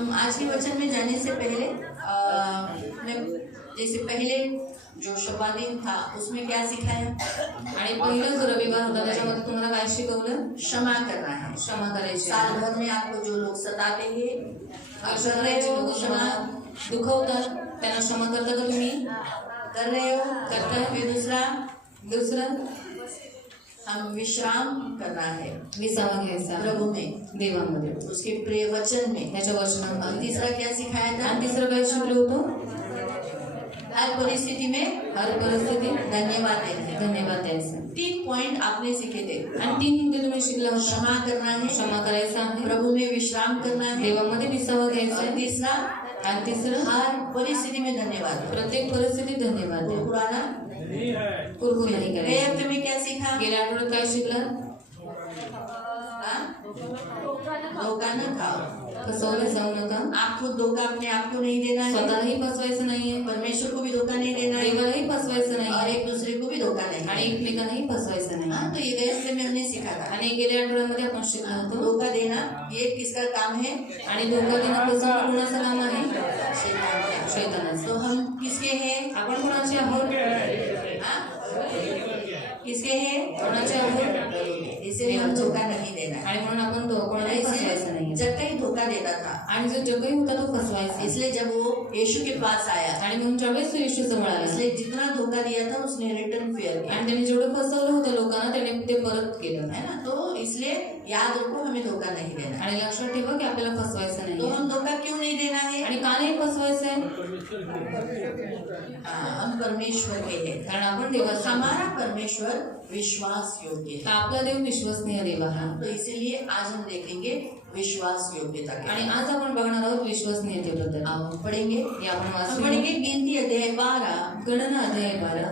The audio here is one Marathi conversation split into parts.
हम आज के वचन में जाने से पहले मैं जैसे पहले जो शब्बात दिन था उसमें क्या सिखाया आणि पहिला जो रविवार होता त्याच्यामध्ये तुम्हाला काय शिकवलं? क्षमा करना है। क्षमा करायची. साल भर में आपको जो लोग सताते हैं अशा लोक क्षमा दुखवतात त्यांना क्षमा करता का तुम्ही? कर रहे हो करताय. फिर दुसरं हम विश्राम करना है विसावा घ्यायचा प्रभु में, देवामध्ये, उसके प्रिय वचन में। त्याच्या और वचनामध्ये. तीसरा क्या सिखाया था? आणि तिसरं काय शिकलो होतो? हर परिस्थिति में हर परिस्थितीत धन्यवाद देना है। धन्यवाद द्यायचा. 3 पॉइंट आपने सीखे थे। आणि 3 मुद्दे तुम्ही शिकला होता. क्षमा करना है, क्षमा करायचा आहे, प्रभु में विश्राम करना है, देवामध्ये विसावा घ्यायचा और आहे, तीसरा आणि तिसरं हर परिस्थिति में धन्यवाद। प्रत्येक परिस्थितीत धन्यवाद द्या. पुराना कुरकुर नाही गए करायचं. हफ्ते में क्या सीखा? गेल्या आठवड्यात काय शिकला? हाँ? धोखा न खाओ। फसवले जाऊ नका. आप खुद धोखा अपने आप को नहीं देना है, स्वतःलाही फसवायचं नाहीये, परमेश्वर को भी धोखा नहीं देना है, देवालाही फसवायचं और नाही, एक दूसरे को भी धोखा नहीं आणि देना है। एकमेकांनाही फसवायचं नाही. हाँ, तो ये गए हफ्ते में हमने सीखा था। आणि गेल्या आठवड्यामध्ये आपण शिकलो होतो. धोखा देना ये किसका काम है? आणि धोका देणं फसवणं कोणाचं काम आहे? शैतान का। शैतानाचं. तो हम किसके हैं? आपण कोणाचे आहोत? हाँ? किसके हैं? कोणाचे आहोत? इसलिए हम धोखा नहीं देना है। आणि म्हणून आपण कोणालाही फसवायचं नाही. जब कहीं धोखा देता था, आणि जो जगही होता तो फसवायचा. इसलिए जब वो यीशु के पास आया, आणि म्हणून ज्यावेळेस तो येशू जवळ आला, इसलिए जितना धोखा दिया था उसने रिटर्न फेयर किया, आणि त्याने जेवढं फसवलं होतं लोकांना त्याने ते परत केलं. है ना? तो इसलिए याद रखो हमें धोखा नहीं देना है। आणि लक्षात ठेवा की आपल्याला फसवायचं तो नाही. हम धोखा क्यों नहीं देना है? आणि का नाही फसवायचंय? हम परमेश्वर के हैं, कारण आपण देवाचा आहोत. हमारा परमेश्वर विश्वास योग्य तर है। आपला देव विश्वसनीय देव आहे. तो इसीलिए आज हम देखेंगे विश्वास योग्यता के। आणि आज आपण बघणार आहोत विश्वसनीयतेबद्दल. हम पढ़ेंगे हे आपण हम वाचूया. पढ़ेंगे गिनती अध्याय 12, गणना अध्याय 12,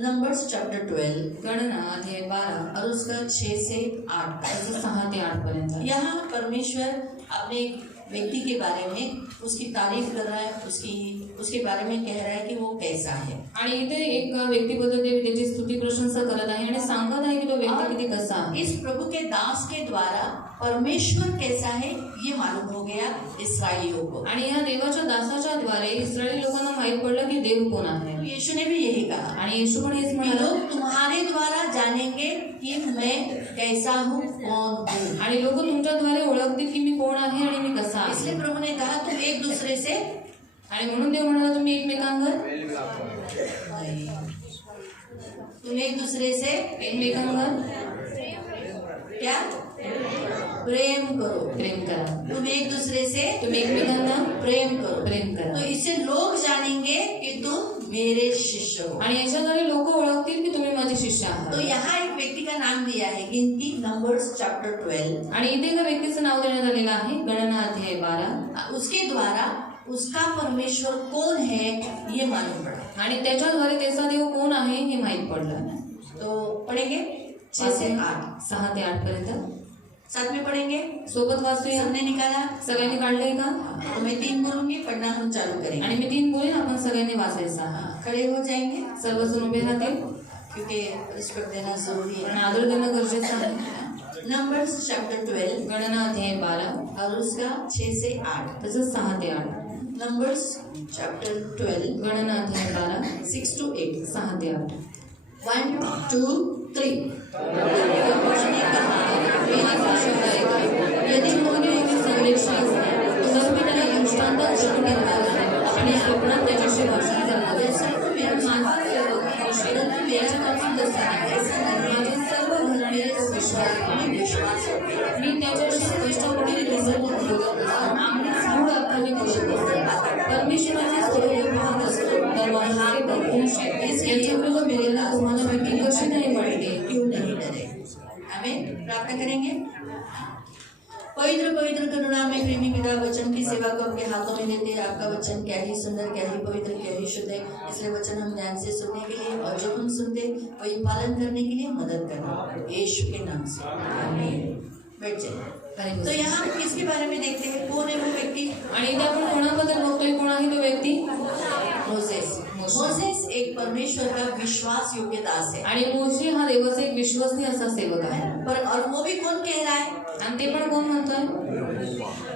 नंबर्स चैप्टर 12 गणना अध्याय 12 और उसका 6 से 8 का। त्याचं 6 ते 8 पर्यंत. यहाँ परमेश्वर अपने एक व्यक्ति के बारे में उसकी तारीफ कर रहा है, उसके बारे में कह रहा है कि वो कैसा है। आणि इथे एक व्यक्तीबद्दल देव त्याची स्तुती प्रशंसा करत आहे आणि सांगत आहे की तो व्यक्ती किती कसा आहे. इस प्रभु के दास के द्वारा परमेश्वर कैसा है ये मालूम हो गया इस्राएलियों को। आणि या देवाच्या दासाच्या द्वारे इस्रायली लोकांना माहित पडलं की देव कोण आहे. यीशु ने भी यही कहा, आणि येशू पण हेच कि म्हणाला, लोग तुम्हारे द्वारा जानेंगे कि मैं कैसा हूँ, कौन हूँ। आणि लोक तुमच्याद्वारे ओळखतील की मी कोण आहे आणि मी कसा आहे. इसलिए प्रभु ने कहा तुम एक दूसरे से, आणि म्हणून देव म्हणाला तुम्ही एकमेकांवर क्या प्रेम करो। प्रेम करा. तुम एक दूसरे से तुम्ही एकमेकांना प्रेम करो। प्रेम करा. तो इससे लोग जानेंगे कि तुम मेरे शिष्य हो। आणि याच्याद्वारे लोक ओळखतील की तुम्ही माझे शिष्य तो आहात. यहाँ एक व्यक्ति का नाम दिया है, गिनती नंबर्स चैप्टर 12। आणि इथे एका व्यक्तीचं नाव देण्यात आलेलं आहे, गणना अध्याय 12. उसके द्वारा उसका परमेश्वर कौन है ये मालूम पड़ा। आणि त्याच्याद्वारे त्याचा देव कोण आहे हे माहित पडलं. तो पढ़ेंगे 6 से 8, 6 ते 8 पर्यंत साथ में पढ़ेंगे। सोबत वाचूया. सबने निकाला? सगळ्यांनी काढलंय का? तो मैं 3 बोलूंगी, पढ़ना हम चालू करेंगे। आणि मी 3 बोलेन, आपण सगळ्यांनी वाचायचं आहे. खड़े हो जाएंगे सर्वजण उभे राहतील, क्योंकि रिस्पेक्ट देना जरूरी आणि है। आदर देणं गरजेचं आहे. नंबर्स चैप्टर 12 गणना अध्याय 12 और उसका 6 से 8। त्याचं 6 ते 8. नंबर्स चैप्टर 12 गणना अध्याय 12 6 to 8। 6 ते 8. 1 2 3। यदि मुलगी माझी संरक्षण असते तर मी त्याला दृष्टांतात शरण घेतला आणि स्वप्नात त्याच्याशी भाषण करणार. जैसा तू मेरा मानस परंतु मेरा नाम दर्शना ऐसा नहीं। माझे सर्व घराणे विश्वास मी त्याच्याशी स्पष्टपणे बोलत आम्ही मूळ अर्थाने बोलत असतो. परमेश्वराचे स्वरूप पाहत असतो. दरवाजे बघून यांच्याबरोबर बोलायला तुम्हाला भीती कशी नाही वाटते? क्यों नहीं डरे? हमें प्रार्थना करेंगे। पवित्र पवित्र करुणा में प्रेमी पिता वचन की सेवा को आपके हाथों में देते हैं। आपका वचन क्या ही सुंदर, क्या ही पवित्र, क्या ही शुद्ध है। इसलिए वचन हम ध्यान से सुनने के लिए और जो हम सुनते वही पालन करने के लिए मदद करना, यीशु के नाम से आमीन। बैठ जाइए। तो यहाँ हम किसके बारे में देखते हैं? कौन है वो व्यक्ति? आणि इथे आपण कोणाबद्दल बघतोय? कोण आहे तो व्यक्ती? मोसेस। मोसेस एक एक परमेश्वर का विश्वास योग्य दास है। आणि मोशे हा देवाचा एक विश्वसनीय असा सेवक आहे। पर और वो भी कौन कह रहा है? आणि ते पण कोण म्हणतोय?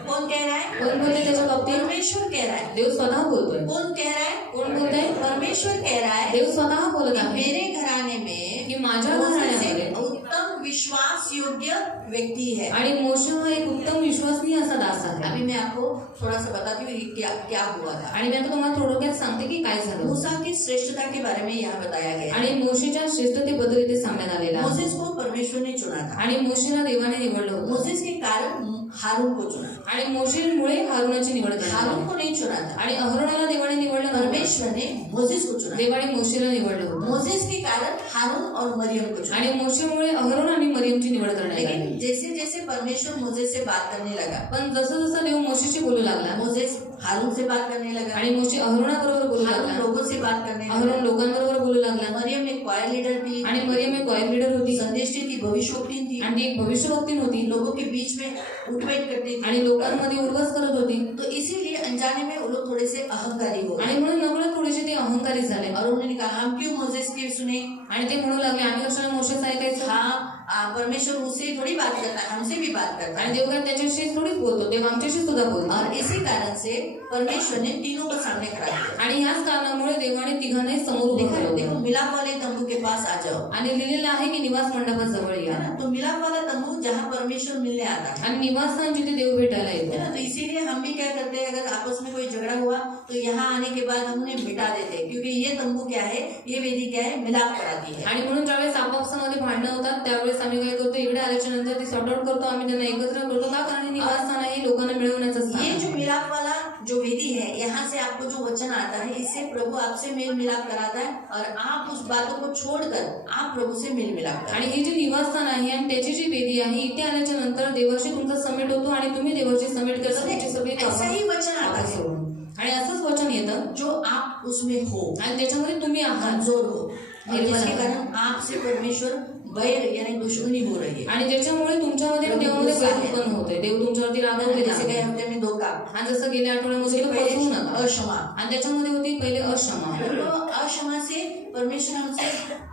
कौन कह रहा है? कोण बोलतोय त्याच्या बाबतीत? परमेश्वर कह रहा है। देव स्वतः बोलतोय। कौन कह रहा है? कोण बोलतोय? परमेश्वर कह रहा है। देव स्वतः बोलत कि आहे मेरे घराने में की माझ्या मोशे घराण्यामध्ये उत्तम विश्वास योग्य व्यक्ति है। आणि मोशे हा एक उत्तम विश्वसनीय असा दास आहे। अभी मैं आपको थोड़ा सा बताती हूँ कि क्या क्या हुआ था। आणि मी आता तुम्हाला थोडक्यात सांगते की काय झालं। मूसा की श्रेष्ठता के बारे में यहाँ बताया गया। आणि मोशेच्या श्रेष्ठतेबद्दल इथे सांगण्यात आलेलं आहे। मोसेस को परमेश्वर ने चुना था। आणि मोशेला देवाने निवडलं होतं। मोसेस के कारण हारून को चुना। आणि मोशेमुळे हारूनाची निवड झाली। हारून को नहीं चुना था। आणि अहरोनाला देवाने निवडलं नव्हतं। परमेश्वर ने मोसेस को चुना। देवाने मोशेला निवडलं होतं। मोसेस के कारण हारून और मरियम को चुना। आणि मोशेमुळे अहरोन आणि मरियमची निवड करण्यात लेकिन आली। जैसे जैसे परमेश्वर मोसेस से बात करने लगा, पण जसं जसं देव मोशेशी बोलू लागला, मोसेस हारून से बात करने लगा, आणि मोशे अहरोनाबरोबर बोलू हारून लागला, लोगों से बात करने अहरोन लगा। लोकांबरोबर बोलू लागला, मरियम एक क्वायर लीडर थी, आणि मरियम एक कॉयर लीडर होती, संदेश थी, भविष्यवक्ती थी, आणि ती एक भविष्यवक्ती होती, लोगों के बीच में उठबैठ करती थी, आणि लोकांमध्ये उर्वस करत होती। तो इसीलिए अनजाने में वो लोग थोड़े से अहंकारी हो गए। आणि म्हणून नकळत थोडेसे ते अहंकारी झाले, और उन्होंने कहा हम क्यों मोसेस की सुने? आणि ते म्हणू लागले आम्ही कशाला मोशेच ऐकायचं? हाँ परमेश्वर उससे थोड़ी बात करता है, हमसे भी बात करता आणि है। देव काय त्याच्याशी थोडीच बोलतो, देव आमच्याशी सुद्धा बोलतो। और इसी कारण से परमेश्वर ने तीनों को सामने खड़ा किया। आणि ह्याच कारणामुळे देवाने तिघांनाही समोर उभं देखो केलं देखो होतं। मिलाप वाले तंबू के पास आ जाओ, आणि लिहिलेलं आहे की निवास मंडपाजवळ है या। ना। तो मिलाप वाला तंबू जहाँ परमेश्वर मिलने आता है, आणि निवासस्थान जिथे देव भेटायला है येतो। ना। तो इसीलिए हम भी क्या करते हैं, अगर आपस में कोई झगड़ा हुआ तो यहाँ आने के बाद हम उन्हें मिटा देते हैं, क्योंकि ये तंबू क्या है, ये वेदी क्या है, मिलाप कराती है। आणि म्हणून ज्यावेळेस आपापसामध्ये भांडणं होतात त्यावेळेस आम्ही काय करतो, इकडे आल्याच्या नंतर ती सॉर्ट आउट करतो, आम्ही त्यांना एकत्र करतो। का? कारण हे निवासस्थान आहे, लोकांना मिळवण्याचं स्थान ये आहे। जो मिलाप वाला जो वेदी है, यहाँ से आपको जो वचन आता है, इससे प्रभु आपसे मेल मिलाप कराता है और आप उस बातों को छोड़कर आप प्रभु से मेल मिलाप करते आणि हे जे निवासस्थान आहे आणि त्याची जी वेदी आहे, इथे आल्याच्या नंतर देवाशी तुमचा समेट होतो आणि तुम्ही देवाशी समेट करता, तुमची सगळी हैं। ऐसा ही वचन आता पापं है सोडून। आणि असंच वचन येतं जो आप उसमें हो, आणि त्याच्यामध्ये तुम्ही आहात, कमजोर हो, और जिसके कारण आपसे परमेश्वर बैर यानी दुश्मनी हो रही है। आणि ज्याच्यामुळे तुमच्यामध्ये आणि देवामध्ये वैर उत्पन्न होते, देव तुमच्यावरती रागावलेला जैसे गए आहे। हफ्ते में धोखा, आणि जसं गेल्या आठवड्यामध्ये होतं पहले फसवू नका, अक्षमा, आणि त्याच्यामध्ये होती पहिले अक्षमा। तो अक्षमा से परमेश्वर हमसे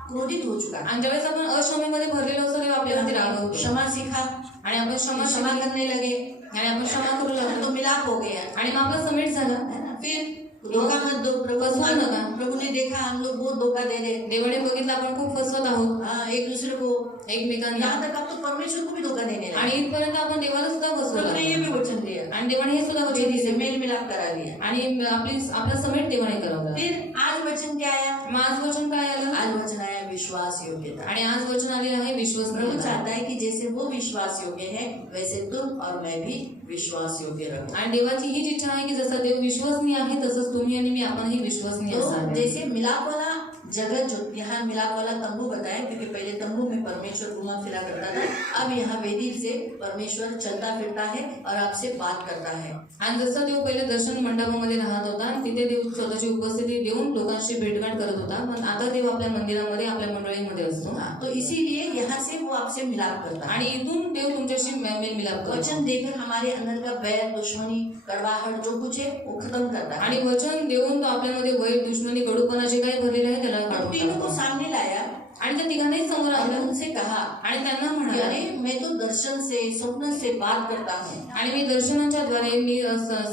क्रोधित हो चुका है। आणि ज्यावेळेस आपण अक्षमेमध्ये भरलेलो असतो तेव्हा आपल्यावरती रागवतो, क्षमा सीखा, आणि आपण क्षमा क्षमा करने लगे, आणि आपण क्षमा करू लागलो, तो मिलाप हो गया, आणि मग आपला समेट झाला। है ना। फिर धोखा मत दो, प्रभु फसवू नका। प्रभु ने देखा हम लोग बहुत धोखा दे रहे, देवाने बघितलं आपण खूप फसवत आहोत हाँ, एक दूसरे को, एकमेकांना, यहाँ तक आप तो परमेश्वर को भी धोखा देने लगे। आणि इथपर्यंत आपण देवाला सुद्धा फसवलं, प्रभु ने ये भी वचन दिया, आणि देवाने हे सुद्धा वचन वेदी से दिले, मेल मिलाप करा दिया। आणि आपला समेट देवाने करवला। फिर आज वचन क्या आया? मग आज वचन काय आलं? आज वचन आया विश्वास योग्यता। आणि आज वचन आलेलं आहे प्रभु विश्वसनीयता। चाहता है कि जैसे वो विश्वास योग्य है, वैसे तुम और मैं भी विश्वास योग्य रहो। आणि देवाची हीच इच्छा आहे की जसं देव विश्वसनीय आहे तसंच तुम्ही आणि मी आपणही विश्वसनीय तो असावे। जैसे मिलाप वाला जगत जो यहाँ मिलाप वाला तंबू बताया, क्योंकि पहले तंबू में परमेश्वर घुमा फिरा करता था, अब यहाँ वेदी से परमेश्वर चलता फिरता है और आपसे बात करता है। आणि जसं देव पहिले दर्शन मंडपामध्ये राहत होता आणि तिथे देव स्वतःची उपस्थिती देऊन लोकांशी भेटगाठ करत होता, पण आता देव आपल्या मंदिरामध्ये आपल्या मंडळीमध्ये असतो। हाँ, तो इसीलिए यहाँ से वो आपसे मिलाप करता है। आणि इथून देव तुमच्याशी मेल मिलाप करतो, वचन देकर हमारे अंदर का बैर, दुश्मनी, कड़वाहट जो कुछ है वो खत्म करता है। आणि वचन देऊन तो आपल्यामध्ये वैर, दुश्मनी, कडूपणा जे काही भरलेलं आहे त्याला और काढून तीनों को टाकतो। सामने लाया आणि त्या तिघांनाही समोर और आणलं उनसे कहा, आणि त्यांना कि म्हणाला, अरे मैं तो दर्शन से, स्वप्न से बात करता हूँ। आणि मी दर्शनांच्या द्वारे, मी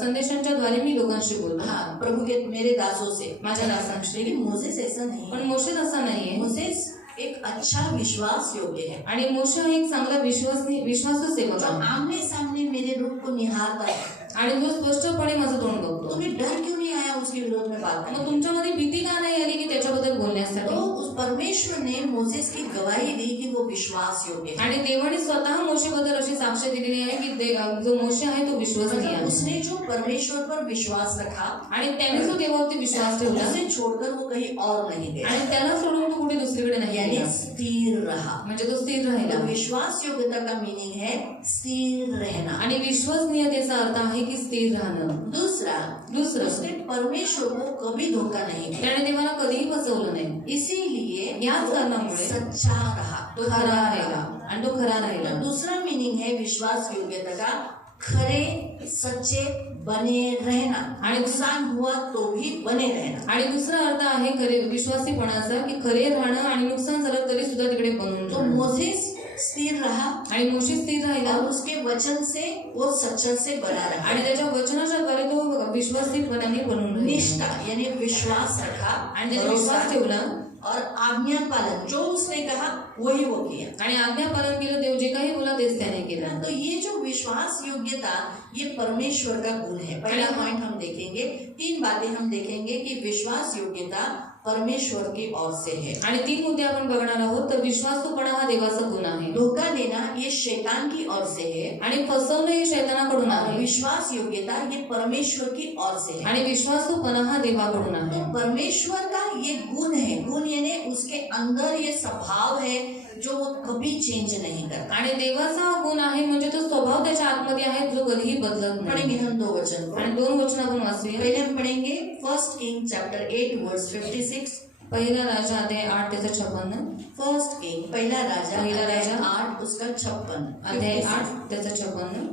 संदेशांच्या द्वारे मी लोकांशी बोलतो, हाँ, प्रभु के मेरे दासों से, माझ्या दासांशी। लेकिन मोसेस ऐसा नहीं पण है। मोशे तसा नाहीये। मोसेस एक अच्छा विश्वास योग्य है, आणि मोशे हा एक चांगला विश्वासू सेवक जो आहे, आमने सामने मेरे रूप को निहारता है। आणि जो स्पष्टपणे माझं तोंड बघतो। तुम्हें डर क्यों नहीं आया उसके विरोध में बात करने? मग तुमच्यामध्ये भीती का नाही आली की त्याच्याबद्दल तो बोलण्यासाठी? उस परमेश्वर ने मोसेस की गवाही दी कि वो विश्वास योग्य है। आणि देवाने स्वतः मोशेबद्दल अशी साक्ष दिलेली आहे की जो मोशे आहे तो विश्वसनीय मतलब आहे, उसने जो परमेश्वर पर विश्वास रखा, आणि त्याने जो देवावरती विश्वास ठेवला उसे छोड़कर वो कहीं और नहीं गया, आणि त्याला सोडून तो कुठे दुसरीकडे नाही यानी गेला, स्थिर रहा। म्हणजे तो स्थिर राहिला। तो विश्वास योग्यता का मीनिंग है स्थिर रहना। आणि विश्वसनीयतेचा अर्थ आहे की स्थिर राहणं। दूसरा, दुसरं, उसने परमेश्वर को कभी धोखा नहीं दिया, त्याने देवाला कधीही फसवलं नाही, इसीलिए याच वो कारणामुळे सच्चा रहा, तो खरा राहिला, आणि तो खरा राहिला। दूसरा मीनिंग है विश्वास योग्यता का खरे सच्चे बने रहना, आणि नुकसान हुआ तो भी बने रहना। आणि दुसरा अर्थ आहे खरे विश्वासीपणाचा की खरे राहणं आणि नुकसान झालं तरी सुद्धा तिकडे बनून तो राहणं. मोसेस स्थिर रहा आणि मोशे स्थिर राहिला और उसके वचन से वो सच्चर से बना रहा आणि त्याच्या वचनाच्या द्वारे तो विश्वासीपणाने बनून राहिला. निष्ठा यानी विश्वास रखा आणि त्याचा विश्वास ठेवला और आज्ञा पालन, जो उसने कहा वही वो किया। आणि आज्ञा पालन केलं. देव जे काही बोला तेच त्याने केलं. तो ये जो विश्वास योग्यता ये परमेश्वर का गुण है। पहला पॉइंट हम देखेंगे, 3 बातें हम देखेंगे कि विश्वास योग्यता परमेश्वर की ओर से है। आणि 3 मुद्दे आपण बघणार आहोत. तर विश्वासूपणा हा देवाचा गुण आहे धोखा देना ये शैतान की ओर से है आणि फसवणं हे शैतानाकडून और आहे विश्वास योग्यता ये परमेश्वर की ओर से है। आणि विश्वासूपणा हा देवाकडून आहे. तो परमेश्वर का ये गुण है, गुण यानी उसके अंदर ये स्वभाव है जो वो कभी चेंज नहीं करता। आणि देवाचा हा गुण आहे म्हणजे तो स्वभाव त्याच्या आतमध्ये आहे जो कधीही बदलत नाही. पढ़ेंगे हम 2 वचन आणि 2 वचन आपण वाचूया. पहले हम पढ़ेंगे 1 किंग चैप्टर 8 वर्स 56। पहिला राजा अध्याय 8 त्याचा 56. 1 किंग पहिला राजा पहिला राजा 8 उसका 56 अध्याय 8 त्याचा 56.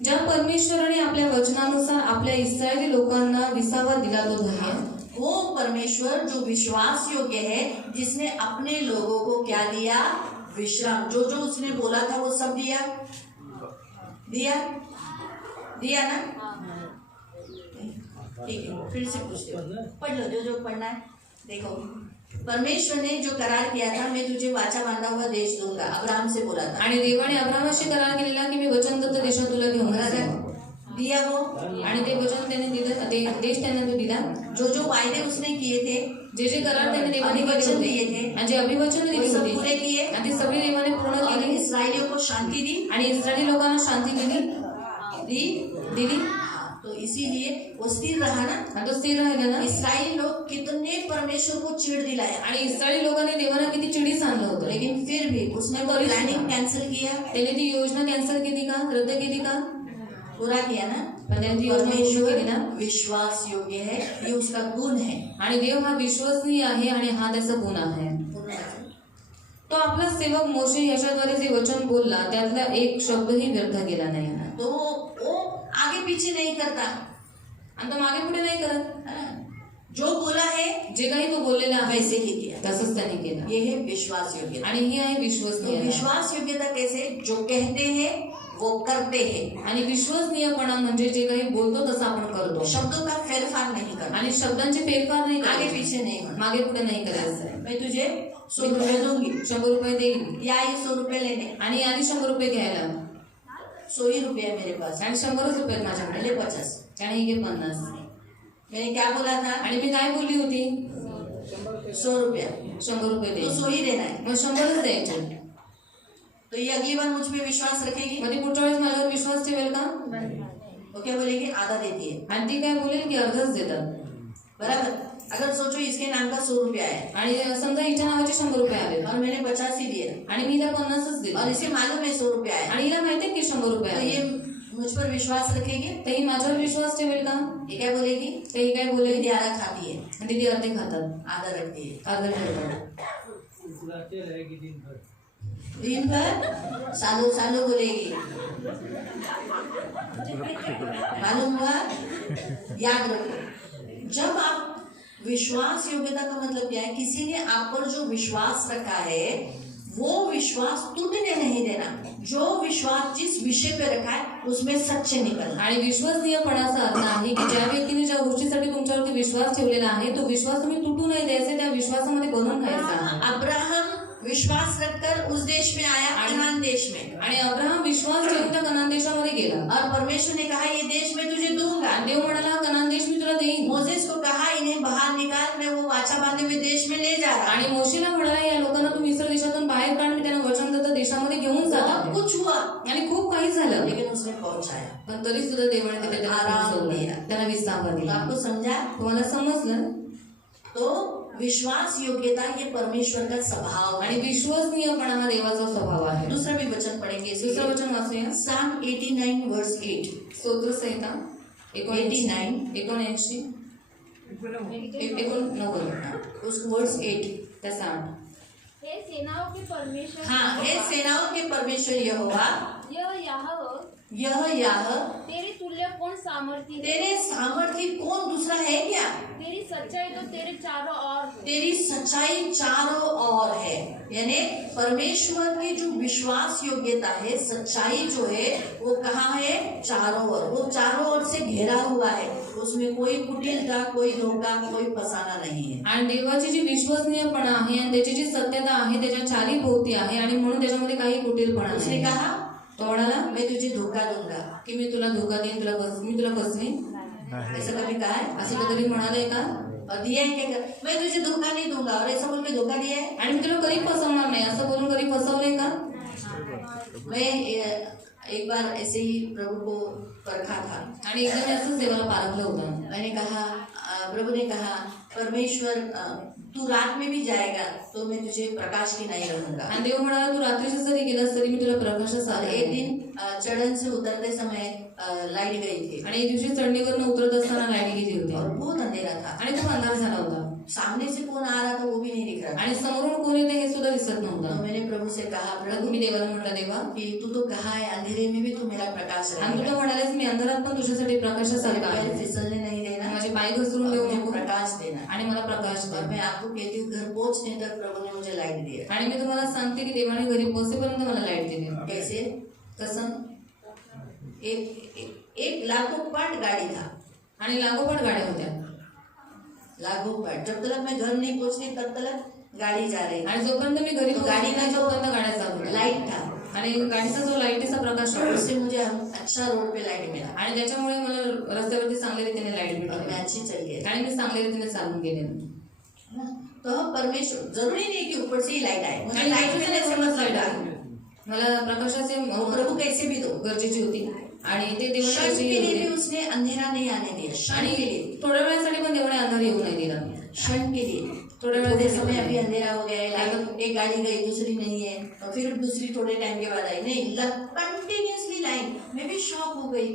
ज्या परमेश्वराने आपल्या वचनानुसार आपल्या इस्रायली लोकांना विसावा दिला तो धन्य. वो परमेश्वर जो विश्वास योग्य है, जिसने अपने लोगों को क्या दिया? विश्राम। जो जो उसने बोला था वो सब दिया दिया दिया ना? ठीक है, फिर से पूछते हो, पढ़ लो जो जो पढ़ना है। देखो, परमेश्वर ने जो करार किया था, मैं तुझे वाचा बांधा हुआ देश दूंगा, अब्राहम से बोला था। आणि देवाने अब्राहामाशी करार केलेला की मी वचनदत्त देशात तुला घेऊन जाईन. दिया वो, आणि ते वचन त्याने दिलं, ते देश त्याने तो दिला. जो जो वायदे उसने किए थे, जे जे करार त्याने देवाने केले अभिवचन होते दिए थे, आणि जे अभिवचन दिली वो सब होती पूरे किए आणि ती सगळी देवाने पूर्ण और केली इस्राएलियों को शांति दी आणि इस्रायली लोकांना शांती दिली. तो इसीलिए वो स्थिर रहा ना। आणि तो स्थिर राहिला ना. इस्राएली लोग कितने परमेश्वर को चिढ़ दिलाया, आणि इस्रायली लोकांनी देवाला किती चिडीच आणलं होतं. लेकिन फिर भी उसने तो प्लानिंग कैंसिल किया, त्याने ती योजना कॅन्सल केली का, रद्द केली का? पूरा किया ना। पण त्याने ती योजना पूर्ण केली ना. परमेश्वर विश्वास योग्य है, ये उसका गुण है। आणि देव हा विश्वसनीय आहे आणि हा त्याचा गुण आहे. तो आपला सेवक मोशे याच्याद्वारे जे वचन बोलला त्यातला एक शब्दही व्यर्थ गेला नाही. तो वो आगे पीछे नहीं करता, आणि तो मागे पुढे नाही करत. जो बोला है जे काही तो बोललेला आहे वैसे ही किया, तसंच त्याने केलं. ये है विश्वास योग्यता। आणि ही आहे तो विश्वसनीयता. विश्वास योग्यता कैसे? जो कहते हैं वो करते हैं, आणि विश्वसनीयपणा म्हणजे जे काही बोलतो तसं आपण करतो. शब्दों का फेरफार नहीं करना, आणि शब्दांचे फेरफार नाही आगे करायचे. पीछे नहीं होना। मागे पुढे नाही करायचं. मैं तुझे 100 रुपये दूंगी, 100 रुपये देईल या ये 100 रुपये लेने, आणि आधी 100 रुपये घ्यायला 100 ही रुपये है मेरे पास, आणि 100 रुपये माझ्याकडे पहले 50। आणि हे घे 50. मैंने क्या बोला था? आणि मी काय बोलली होती? 100 रुपया, 100 रुपये तो दे. 100 ही देना है। मग 100च द्यायचे. तो ये अगली बार मुझ पे विश्वास रखेगी, मग ती पुढच्या वेळेस माझ्यावर विश्वास ठेवेल का? वो क्या बोलेगी? आधा देती है, आणि ती काय बोलेल की अर्धच देतात. बराबर। अगर सोचो इसके नाम का 100 रुपया है आणि समजा हिच्या नावाचे 100 रुपये आले और मैंने 50 ही दिया आणि मी हिला 50च दिले और इसे मालूम है 100 रुपया है, आणि हिला माहिती आहे की 100 रुपये तो आले, ये मुझ पर विश्वास रखेगी? तर ही माझ्यावर विश्वास ठेवेल का? ये क्या बोलेगी? तर ही काय बोलेल? दीदी आधा खाती है, आणि ती अर्धे खातात, आधा रखती है। अर्धे ठेवतात. दिन भर सालों सालों बोलेगी, मालूम हुआ? याद रखो, जब आप विश्वास योग्यता का मतलब क्या है? किसी ने आप पर जो विश्वास रखा है वो विश्वास टूटने नहीं देना। जो विश्वास जिस विषय पे रखा है उसमें सच्चे निकलना। आणि विश्वसनीयपणाचा अर्थ आहे की ज्या व्यक्तीने ज्या गोष्टीसाठी तुमच्यावरती विश्वास ठेवलेला आहे तो विश्वास तुम्ही तुटू नाही द्यायचे, त्या विश्वासामध्ये बनून राहायचा. अब्राहम विश्वास रखकर उस देश में आया, कनान देश में, आणि अब्राहम विश्वास ठेवून त्या कनान देशामध्ये गेला. और परमेश्वर ने कहा ये देश मैं तुझे दूंगा। आणि देव म्हणाला कनान देश मी तुला देईन. मोसेस को कहा इन्हें बाहर निकाल, मैं वो वाचा बांधे हुए देश में ले जा रहा। आणि मोशेला म्हणाला या लोकांना तू मिस्र देशातून बाहेर काढ, मी त्यांना वचनदत्त देशामध्ये घेऊन जात बहुत आहे. कुछ हुआ आणि खूप काही झालं, लेकिन उसने पहुंचाया। पण तरी सुद्धा देवाने त्याला आराम पोहोचवलं. दिया. त्याला विसावा तो दिला. आपको समझा? तुम्हाला समजलं? तो विश्वास योग्यता ये परमेश्वर का स्वभाव है। आणि विश्वसनीयपणा हा देवाचा स्वभाव आहे. दूसरा भी वचन पढ़ेंगे, दुसरं वचन वाचूया. Psalm 89 verse 8। स्तोत्र संहिता 89 उस वर्स 8 त्याचा 8. हे सेनाओं के परमेश्वर हाँ, हे सेनाओं के परमेश्वर यहोवा यह याह तेरे तुल्य कौन सामर्थ्य है? तेरे सामर्थ्य कौन दूसरा है क्या? तेरी सच्चाई तो तेरे चारों ओर है। तेरी सच्चाई चारों ओर है। यानी परमेश्वर की जो विश्वास योग्यता है, सच्चाई जो है वो कहाँ है? चारों ओर। वो चारों ओर से घेरा हुआ है, उसमें कोई कुटिलता, कोई धोखा, कोई फसाना नहीं है। आणि देवाची जी विश्वसनीयपणा आहे आणि त्याची जी सत्यता आहे त्याच्या चारी भोवती आहे आणि म्हणून त्याच्यामध्ये काही कुटीलपणा उसने नाही. कहा तो म्हणाला मैं तुझे धोखा दूंगा. की मी तुला धोका देईन, मी तुला फसवीन. ऐसा कभी कहा है? असं कधी म्हणालंय का? और दिया है क्या? मैं तुझे धोखा नहीं दूंगा, और ऐसा बोल के धोखा दिया है. आणि मी तुला कधी फसवणार नाही असं बोलून कधी फसवलंय का? मैं एक बार ऐसे ही प्रभु को परखा था. आणि एकदा मी असंच देवाला पारखलं होतं. मैंने कहा, प्रभु ने कहा, परमेश्वर तू रात में भी जाएगा तो मैं तुझे प्रकाश की नहीं रहूंगा. आणि देव म्हणाला तू रात्रीची जरी गेलास तरी मी तुला प्रकाशात और साथ एक दिन चढ़न से उतरते समय लाइट गई थी आणि एक दिवशी चढणीवरनं उतरत असताना लाईट गेली होती और बहुत अंधेरा था. आणि खूप अंधार झाला होता सामने से कौन आ रहा था वो भी नहीं दिख रहा था. आणि समोरून कोण येते हे सुद्धा दिसत तो नव्हतं. मैंने प्रभु से कहा, तर प्रभु मी देवाला म्हटलं देवा कि तू तो कहा है अंधेरे में भी तू मेरा प्रकाश आणि तू तर रहेगा. म्हणालेस मी अंधारात पण तुझ्यासाठी प्रकाशासारखा पैर आहे. फिसलने नहीं देना, माझे पाय घसरून और देऊ मुझे नको प्रकाश देना. आणि मला प्रकाश और दे. मैं आपको कहती हूँ, घर पहुंचने तक प्रभु ने मुझे लाइट दिया. आणि मी तुम्हाला सांगते की देवाने घरी पोहोचेपर्यंत मला लाईट दिली. कैसे? कसं? एक लागोपाठ गाड़ी था, आणि लागोपाठ गाड्या होत्या लागोपाठ. जब तक मैं घर नहीं पहुंचती तब तक गाड़ी जा रही. आणि जोपर्यंत मी घरी तो पोहोचले गाडी नाही का जो तोपर्यंत गाड्या चालू होत्या. लाइट था, आणि गाडीचा जो लाईटीचा प्रकाश होता उससे मुझे अच्छा रोड पे लाइट मिला आणि त्याच्यामुळे मला रस्त्यावरती चांगल्या रीतीने लाईट और मैं मिळाली अच्छी चल गई. आणि मी चांगल्या रीतीने चालून गेले. तो परमेश्वर जरूरी नहीं कि ऊपर से ही लाइट आए. मुझे आणि लाइट मिलने से लाईट मतलब था. आली. मला प्रकाशाचे वो प्रभु कैसे भी दो. गरजेची होती आणि ते क्षण देवाची के लिए भी होती. उसने अंधेरा नहीं आने दिया. क्षण आणि के लिए, थोड्या वेळासाठी पण देवाने अंधार येऊ नाही दिला. क्षण के लिए. थोड़े समय अभी अंधेरा हो गया है, लाइट एक गाड़ी गई दूसरी नहीं है, और फिर दूसरी थोड़े टाइम के बाद आई. नहीं, कंटिन्यूसली लाइन. मैं भी शॉक हो गई.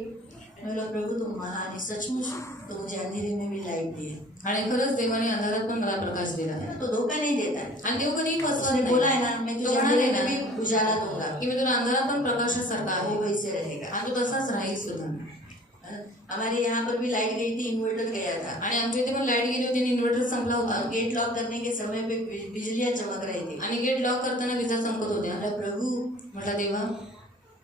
मैं बोला, प्रभु तुम महान है सचमुच, तो मुझे अंधेरे में भी लाइट दी है. आणि खरंच देवाने अंधारात पण मला प्रकाश दिला. तो धोखा नहीं देता है. आणि देव कधी फसवत उसने नाही. बोला है ना, मैं तो तुझे म्हणाले अंधेरे ना में भी उजाला दूंगा. की मी तुला अंधारात पण प्रकाशासारखा आहे वो वैसे रहेगा. आणि तू तसाच राहील सुद्धा. हमारे यहाँ पर भी लाइट गई थी, इन्वर्टर गया था, आणि आमच्या इथे पण लाईट गेली होती आणि इन्व्हर्टर संपला होता. और गेट लॉक करने के समय पे बिजलियां चमक रही थी. आणि गेट लॉक करताना विजा चमकत होत्या. अरे प्रभु, म्हटलं देवा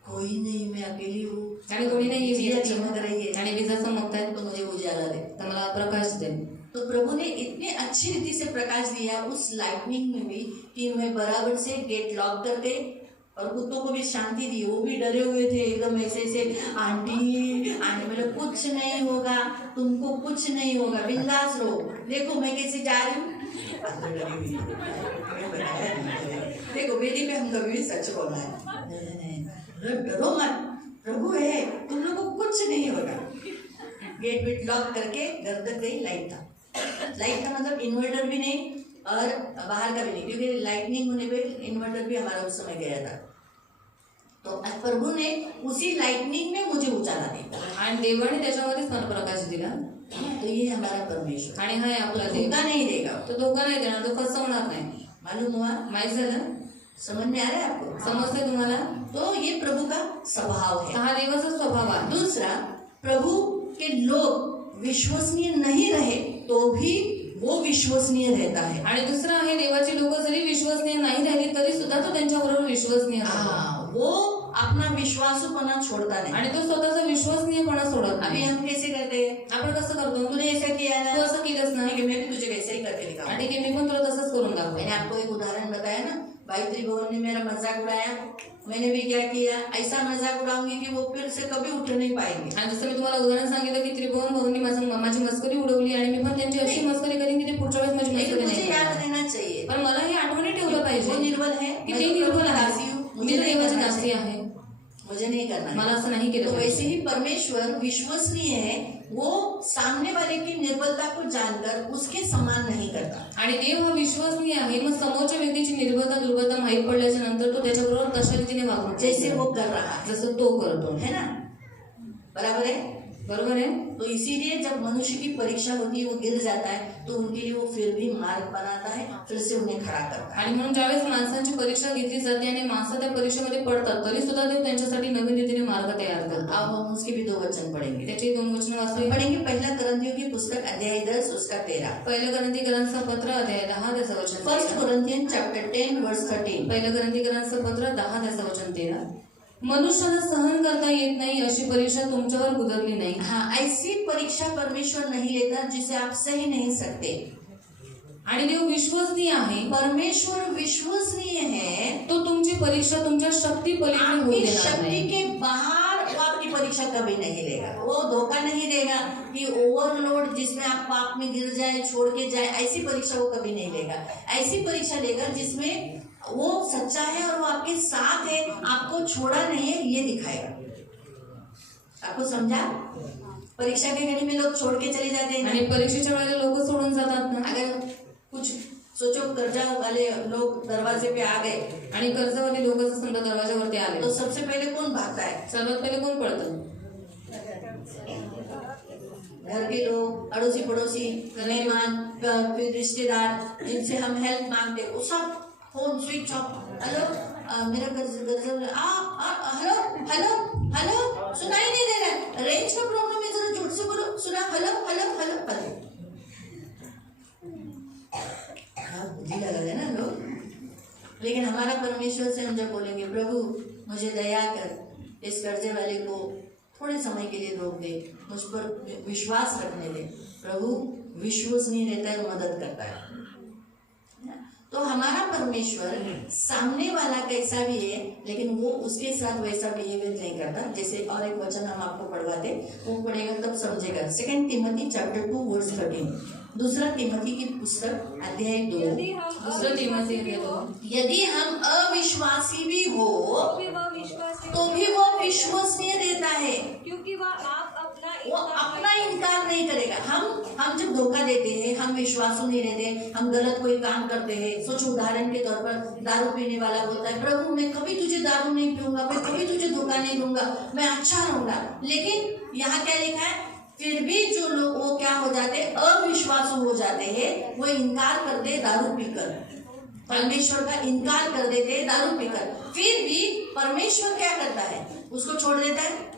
कोई नहीं, मैं अकेली हूँ, आणि कोणी नाही बिजलियां चमक रही है, आणि विजा चमकतायत तो मुझे उजाला दे. तर मला प्रकाश दे. तो प्रभु ने इतनी अच्छी रीति से प्रकाश दिया उस लाइटनिंग में भी कि मैं बराबर से गेट लॉक करके, और कुत्तों को भी शांति दी. वो भी डरे हुए थे एकदम ऐसे ऐसे. आंटी आंटी, मेरे कुछ नहीं होगा, तुमको कुछ नहीं होगा, बिंदास रहो, देखो मैं कैसे जा रही हूँ. देखो वेदी पे हम कभी भी सच बोलना है. डरो मत, प्रभु है, तुम लोग को कुछ नहीं होगा. गेट वेट लॉक करके घर तक गई. लाइट था. लाइट का मतलब इन्वर्टर भी नहीं और बाहर का भी नहीं, क्योंकि लाइटनिंग होने पे इन्वर्टर भी हमारा उस समय गया था. तो प्रभु ने उसी लाइटनिंग में मुझे उजाला दिया. आणि देवाने त्याच्यामध्येच मला प्रकाश दिला. तो ये हमारा परमेश्वर आणि हा आहे आपला देव. धोखा नहीं देगा. तो धोका नाही देणार, तो फसवणार नाही. मालूम हुआ? माहित झालं? समझ में आ रहा है आपको? समजतंय तुम्हाला? तो ये प्रभु का स्वभाव है. हा देवाचा स्वभाव आहे. दूसरा, प्रभु के लोग विश्वसनीय नहीं रहे तो भी वो विश्वसनीय रहता है. आणि दुसरं आहे देवाची लोक जरी विश्वसनीय नाही राहिली तरी सुद्धा तो त्यांच्याबरोबर विश्वसनीय राहतो. हाँ, वो अपना विश्वासूपना छोड़ता नहीं. आणि तो स्वतःचा विश्वसनीयपणा सोडत अभी नाही. हम कैसे करते हैं? आपण कसं करतो? तूने ऐसा किया तू ना, असं केलंच ना, ठीक है, मैं भी तुझे वैसे ही करके दिखाऊंगा. ठीक आहे मी पण तुला तसंच करून दाखव. मैंने आपको एक उदाहरण बताया ना, भाई त्रिभुवन ने मेरा मजाक उड़ाया, मैंने भी क्या किया, ऐसा मजाक उड़ाऊंगी कि वो फिर से कभी उठ नहीं पाएंगे. आणि जसं मी तुम्हाला उदाहरण सांगितलं की त्रिभुवन भाऊंनी माझी मस्करी उडवली आणि मी पण त्यांची अशी मस्करी करीन की ते पुढच्या वेळेस माझी लेकिन मस्करी मुझे नाही याद करणार. रहना चाहिए, पण मला हे आठवणी ठेवलं वो पाहिजे निर्बल है, की मैं ते तो निर्बल प्रभु का दासी आहे. हूँ, मी मुझे तर नहीं देवाची करना दासी चाहिए. आहे. मुझे नहीं करना है. मला असं नाही केलं तो पाहिजे. वैसे ही परमेश्वर विश्वसनीय है, वो सामने वाले की निर्बलता को जानकर उसके सम्मान नहीं करता. आणि देव हा विश्वसनीय आहे. मग समोरच्या व्यक्तीची निर्बलता दुर्बलता माहीत पडल्याच्या नंतर तो त्याच्याबरोबर तशा रीतीने वागतो जैसे वो कर रहा है, जसं तो करतो. है ना? बराबर है. बरोबर है। तो इसीलिए जब मनुष्य की परीक्षा होती है, वो गिर जाता है, तो उनके लिए वो फिर भी मार्ग बनाता है, फिर से उन्हें खड़ा करता है। आणि म्हणून ज्यावेळेस माणसांची परीक्षा घेतली जाते आणि माणसं त्या परीक्षेमध्ये पडतात, तरी सुद्धा देव त्यांच्यासाठी नवीन रीतीने मार्ग तयार करतात. अब हम उसके भी 2 वचन पढ़ेंगे. त्याचे 2 वचन वाचूया. पढ़ेंगे पहला कुरिन्थियों की पुस्तक अध्याय 10 उसका 13. पहिलं कोरिन्थीकरांचं पत्र अध्याय 10 त्याचं वचन. फर्स्ट कोरिन्थियन चैप्टर 10 वर्स 13. पहिलं कोरिन्थीकरांचं पत्र 10 त्याचं वचन 13. मनुष्याला सहन करता येत नाही अशी परीक्षा तुमच्यावर गुजरली नाही. हाँ, ऐसी परीक्षा परमेश्वर नहीं लेता जिसे आप सही नहीं सकते. आणि देव विश्वसनीय आहे. परमेश्वर विश्वसनीय है. तो तुमची परीक्षा तुमच्या शक्ती पलीकडे होऊ आपकी देणार शक्ति नाही. के बाहर वो आपकी परीक्षा कभी नहीं लेगा. वो धोखा नहीं देगा कि ओवरलोड जिसमें आप पाप में गिर जाए, छोड़ के जाए, ऐसी परीक्षा वो कभी नहीं लेगा. ऐसी परीक्षा लेगा जिसमें वो सच्चा है और वो आपके साथ है, आपको छोड़ा नहीं है, ये दिखाएगा. आपको समझा? परीक्षा के घड़ी में लोग छोड़ के चले जाते हैं. आणि परीक्षेच्या वेळेला लोक सोडून जातात ना. अगर कुछ सोचो कर्जा वाले लोग दरवाजे पे आ गए आणि कर्जवाले लोक समजा दरवाजावरती आले, तो सबसे पहले कौन भागता है? सर्वात पहिले कोण पडतं? घर के लोग, अड़ोसी पड़ोसी, मेहमान, फिर रिश्तेदार जिनसे हम हेल्प मांगते, वो सब फोन स्विच ऑफ. हेलो, मेरा कर्ज हेलो हेलो हेलो, सुनाई नहीं दे रहा है, रेंज का प्रॉब्लम है, जरा जोर से बोलो, सुना, हेलो हेलो हेलो हेलो. बुद्धि लगा है ना लोग. लेकिन हमारा परमेश्वर से हम जब बोलेंगे, प्रभु मुझे दया कर, इस कर्जे वाले को थोड़े समय के लिए रोक दे, मुझ पर विश्वास रखने दे. प्रभु विश्वसनीय रहता है, मदद करता है. तो हमारा परमेश्वर सामने वाला कैसा भी है, लेकिन वो उसके साथ वैसा बिहेवियर नहीं करता. जैसे और एक वचन हम आपको पढ़वाते, वो पढ़ेगा तब समझेगा. 2 तिमोथी चैप्टर 2 वर्स 13. दूसरा तिमोथी की पुस्तक अध्याय 2. दुसरं तिमोथी अध्याय 2. यदि हम अविश्वासी भी हो तो भी तो भी वह विश्वासी वो विश्वसनीय रहता है. क्योंकि वह आप वो अपना इनकार नहीं करेगा. हम जब धोखा देते हैं, हम विश्वासु नहीं रहते, हम गलत कोई काम करते हैं. सोचो उदाहरण के तौर पर दारू पीने वाला बोलता है, प्रभु मैं कभी तुझे दारू नहीं पीऊंगा, मैं कभी तुझे धोखा नहीं दूंगा, मैं अच्छा रहूंगा. लेकिन यहाँ क्या लिखा है? फिर भी जो लोग वो क्या हो जाते, अविश्वासु हो जाते हैं, वो इनकार करते दारू पीकर, परमेश्वर का इनकार कर देते दारू पीकर. फिर भी परमेश्वर क्या करता है? उसको छोड़ देता है.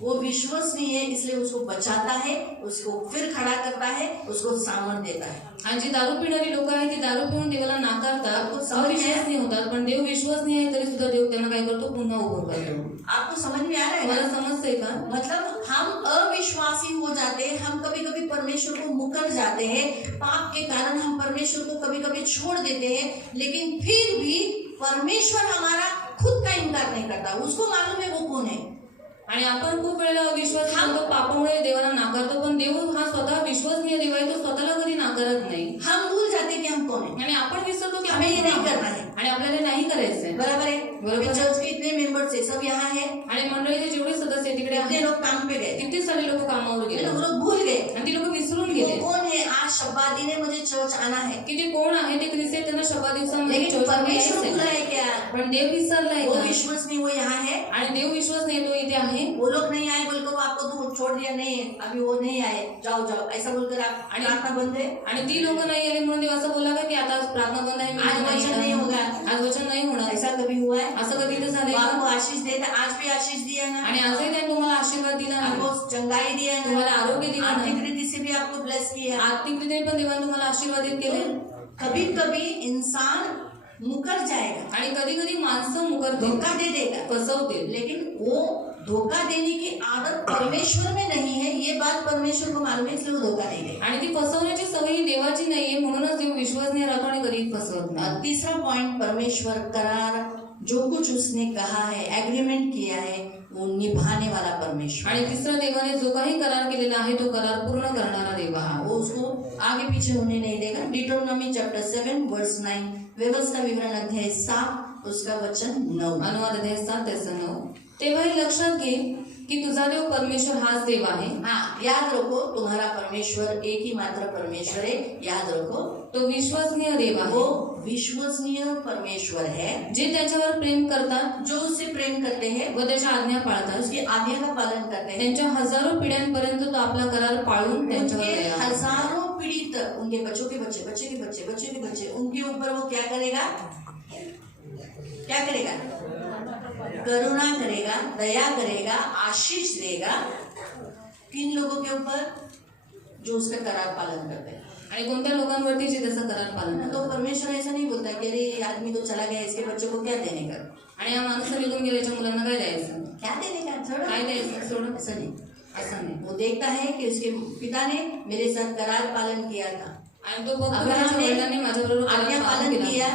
वो विश्वसनीय है, इसलिए उसको बचाता है, उसको फिर खड़ा करता है, उसको सामर्थ्य देता है. आणि जी दारू पिणारी लोक आहेत ती दारू पिऊन देवाला नाकारतात, अविश्वासनीय होतात. पण देव विश्वसनीय आहे तरी सुद्धा देव त्यांना काय करतो? पुन्हा उभं करतो. आपको समझ में आ रहा है? मला समजतंय का? मतलब हम अविश्वासी हो जाते हैं, हम कभी कभी परमेश्वर को मुकर जाते हैं, पाप के कारण हम परमेश्वर को कभी कभी छोड़ देते हैं, लेकिन फिर भी परमेश्वर हमारा खुद का इनकार नहीं करता. उसको मालूम है वो कौन है. आणि आपण खूप वेळेला अविश्वास करतो, पापामुळे देवाला नाकारतो. पण देव हा स्वतः विश्वसनीय देव आहे, तो स्वतःला कधी नाकारत नाही. हम भूल जाते कि हम कौन है. आणि आपण विसरतो की हमें ये नहीं करना है. आणि आपल्याला नाही करायचंय. बराबर है. बरोबर. चर्च के इतने मेंबर्स है, सब यहाँ है. आणि मंडळीचे जेवढे सदस्य आहेत तिकडे इतने आहेत, लोग काम पे गए, किती सारे लोक कामावर गेले वो लोग भूल गए आणि ती लोक विसरून वो गेले कौन है. आज शब्बादी ने मुझे चर्च आना है, की ते कोण आहे. ते ख्रिस्ती आहेत, त्यांना शब्दा दिवसामध्ये लेकिन चर्चमध्ये परमेश्वर यायचंय. भूला है क्या? पण देव विसरलाय वो का? विश्वसनीय वो यहाँ है. आणि देव विश्वास नाही तो इथे आहे. वो लोग नहीं आए बोलकर वो आपको तो छोड़ दिया, नहीं है अभी वो नहीं आए, जाओ जाओ ऐसा बोलकर आप आणि- प्रार्थना बंद है. आणि ती लोक नाही आले म्हणून देव असं बोला का की आता प्रार्थना बंद आहे, मी आज नाही वचन नहीं येणार. होगा. आज वचन नाही होणार. ऐसा कभी हुआ है? असं कधी तर वो झालंय आपको का? आशीष देता, आज भी आशीष दिया ना, आणि आजही त्याने तुम्हाला आशीर्वाद दिला नाही, आपको चंगाई दिया ना, तुम्हाला आरोग्य दिला नाही, आर्थिक रीति से भी आपको ब्लेस किया. आर्थिक रीतीने पण देवाने तुम्हाला आशीर्वादित केले. कभी कभी इंसान मुकर जाएगा, आणि कधी कधी माणसं मुकरतील, धोखा दे देगा, फसवतील. लेकिन वो धोखा देने की आदत परमेश्वर में नहीं है. ये बात परमेश्वर को मालूम है, इसलिए वो धोखा नहीं देगा. आणि ती फसवण्याची सवय ही देवाची नाहीये, म्हणूनच देव विश्वसनीय राहतो आणि कधी फसवत नाही. तीसरा पॉइंट, परमेश्वर करार, जो कुछ उसने कहा है, एग्रीमेंट किया है, वो निभाने वाला परमेश्वर. आणि तिसरा, देवाने जो काही करार केलेला आहे तो करार पूर्ण करणारा देव हा. वो उसको आगे पीछे होने नहीं देगा. डिटरोनॉमी चैप्टर 7 वर्स 9, व्यवस्था विवरण अध्याय 7 उसका वचन 9. अनुवाद अध्याय 7 त्याचं 9. तेव्हा हे लक्षात घे की तुझा देव परमेश्वर हाच देव आहे. हाँ, याद रखो तुम्हारा परमेश्वर एक ही मात्र परमेश्वर है. याद रखो तो विश्वसनीय देव वो आहे. विश्वसनीय परमेश्वर है. जे त्याच्यावर प्रेम करतात जो उससे प्रेम करते हैं व त्याच्या आज्ञा पाळतात उसकी आज्ञा का पालन करते हैं. त्यांच्या हजारो पिढ्यांपर्यंत तो आपला करार पाळून त्यांच्यावर उनके दया करतो. हजारों पीढ़ी तक उनके बच्चों के बच्चे, बच्चे के बच्चे, बच्चे के बच्चे, उनके ऊपर वो क्या करेगा? क्या करेगा? करुणा करेगा, दया करेगा, आशीष देगा. किन लोगों के ऊपर? जो उसका करार पालन करते हैं. आणि कोणत्या लोकांवरती जे त्याचं करार पालन करतात. तो परमेश्वर ऐसा नहीं बोलता कि अरे ये आदमी तो चला गया, इसके बच्चों को क्या देने का? आणि या माणूस निघून गेल्याच्या मुलांना काय द्यायचं, क्या देने का? छोड़ो. काय द्यायचं, सोडून ऐसा नहीं. असं नाही. वो देखता है कि उसके पिता ने मेरे साथ करार पालन किया था. आणि तो बघतो अब्राहम त्याच्या ने वडिलांनी माझ्याबरोबर करार आज्ञा पालन पालन केला. किया.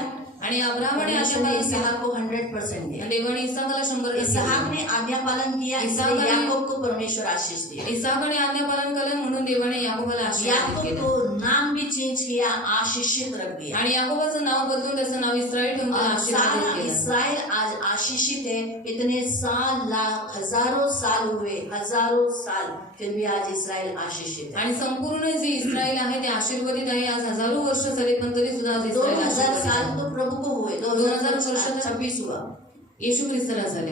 आणि अब्राहमाने आज्ञा परमेश्वर ने पालन केला. इसहाक को 100% दिया. देवाने इसाकाला 100% इसहाक दिले. ने आज्ञा पालन किया, इसहाक इसलिए ने- याकूब को परमेश्वर आशीष दिया. इसाकाने आज्ञा पालन केलं म्हणून देवाने याकोबाला आशीर्वाद याकूब केले. को नाम भी चेंज किया, आशीषित रख दिया. आणि याकोबाचं नाव बदलून त्याचं नाव इस्रायल ठेवून त्याला आशीर्वाद सारा केलं. इसराइल आज आशीषित है. इतने साल, लाख, हजारों साल हुए, हजारों साल, फिर भी आज इसराइल आशीषित है. आणि संपूर्ण जे इस्रायल आहे ते आशीर्वादित आहे. आज हजारो वर्ष झाले पण तरी सुद्धा आज इस्रायल 2000 आशीर्वादित साल आहे. तो प्रभु को हुए. 2000 वर्ष 26 हुआ येशू ख्रिस्ताला झाले.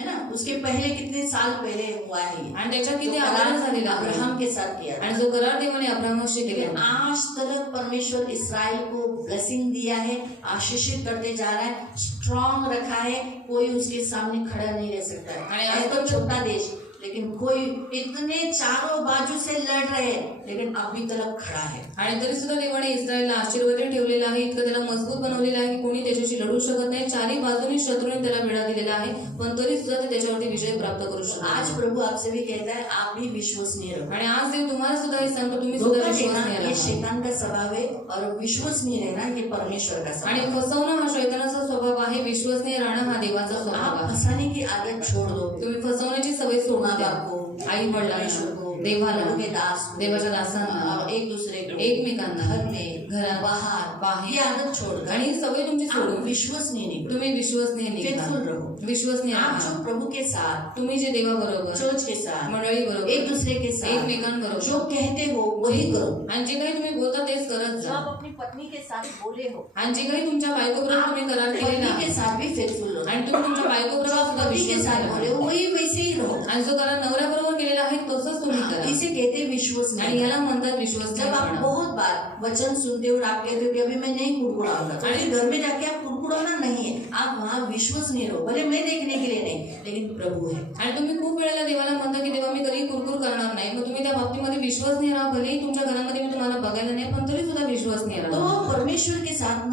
है ना. उसके पहले कितने साल पहले हुआ है. आणि त्याच्यात किती जो आग्रह करार झालेला आहे. अब्राहम के साथ किया था. आणि जो करार देवाने अब्राहमाशी लेकिन केला. आज तक परमेश्वर इसराइल को ब्लेसिंग दिया है, आशीषित करते जा रहा है, स्ट्रांग रखा है. कोई उसके सामने खड़ा नहीं रह सकता आणि है. आज है तो तो- छोटा देश, लेकिन कोई इतने चारों बाजू से लड़ रहे हैं, लेकिन अभी तक खड़ा है. आणि तरी सुद्धा देवाने इस्रायलला आशीर्वादी ठेवलेला आहे. इतकं त्याला मजबूत बनवलेलं आहे की कोणी त्याच्याशी लढू शकत नाही. चारही बाजूनी शत्रूने त्याला वेढा दिलेला आहे पण तरी सुद्धा ते त्याच्यावरती विजय प्राप्त करू शकतात. आज प्रभु आपसे भी कहता है आप भी विश्वसनीय रहो. आणि आज देव तुम्हाला सुद्धा हे सांगतो तुम्ही सुद्धा धोखा देना विश्वासनीय ये राहा. शैतान का स्वभाव है और विश्वसनीय रहना ये परमेश्वर का स्वभाव आणि है. फसवणं हा शैतानाचा स्वभाव आहे. विश्वसनीय राहणं हा देवाचा स्वभाव आप आहे. फंसाने की आदत छोड़ दो. तुम्ही फसवण्याची सवय सोडून माँ द्या. बाप को, आई वडिलांना, देवाला, प्रभु के दास को, देवाच्या दासांना, और एक दूसरे को, एकमेकांना, घर में, घरात, बाहर, बाहेर. ये आदत छोड़ दो. आणि ही सवय तुमची आप सोडून विश्वसनीय निकलो. तुम्ही विश्वसनीय Faithful निघा. रहो. विश्वसनीय आप राहा. जो प्रभु के साथ, तुम्ही जे देवाबरोबर, चर्च के साथ, मंडळी बरोबर, एक दूसरे के साथ एकमेकांबरोबर जो कहते हो वही करो. आणि जे काही तुम्ही बोलता तेच करत जो जा. आप अपनी पत्नी के साथ बोले हो, आणि जे काही तुमच्या बायकोबरोबर तुम्ही करार केलेला पत्नी आहे के साथ भी फेथफुल रहो. आणि तुम्ही तुमच्या जो बायकोबरोबर आप सुद्धा पति के विश्वास साथ बोले करा. हो वही वैसे ही रहो. आणि जो करार नवऱ्याबरोबर केलेला आहे तसंच तुम्ही करा. इसे कहते आणि विश्वसनीय. याला म्हणतात विश्वास. जब आप बहुत बार वचन सुनते हो और आप कहते हो कि अभी मैं नहीं कुड़कुड़ाऊंगा, तो फिर घर में जाके आप कुड़कुड़ाना नहीं है. आप वहाँ विश्वसनीय रहो. भले मैं देखने के लिए नहीं, लेकिन प्रभु है. आणि तुम्ही खूप वेळेला देवाला म्हणता की देवा मी कधी कुरकुर करणार नाही. मग तुम्ही त्या बाबतीमध्ये विश्वासनीय राहा. भलेही तुमच्या घरामध्ये मी तुम्हाला बघायला नाही पण तरी सुद्धा विश्वासनीय तो राहा. परमेश्वर के साथ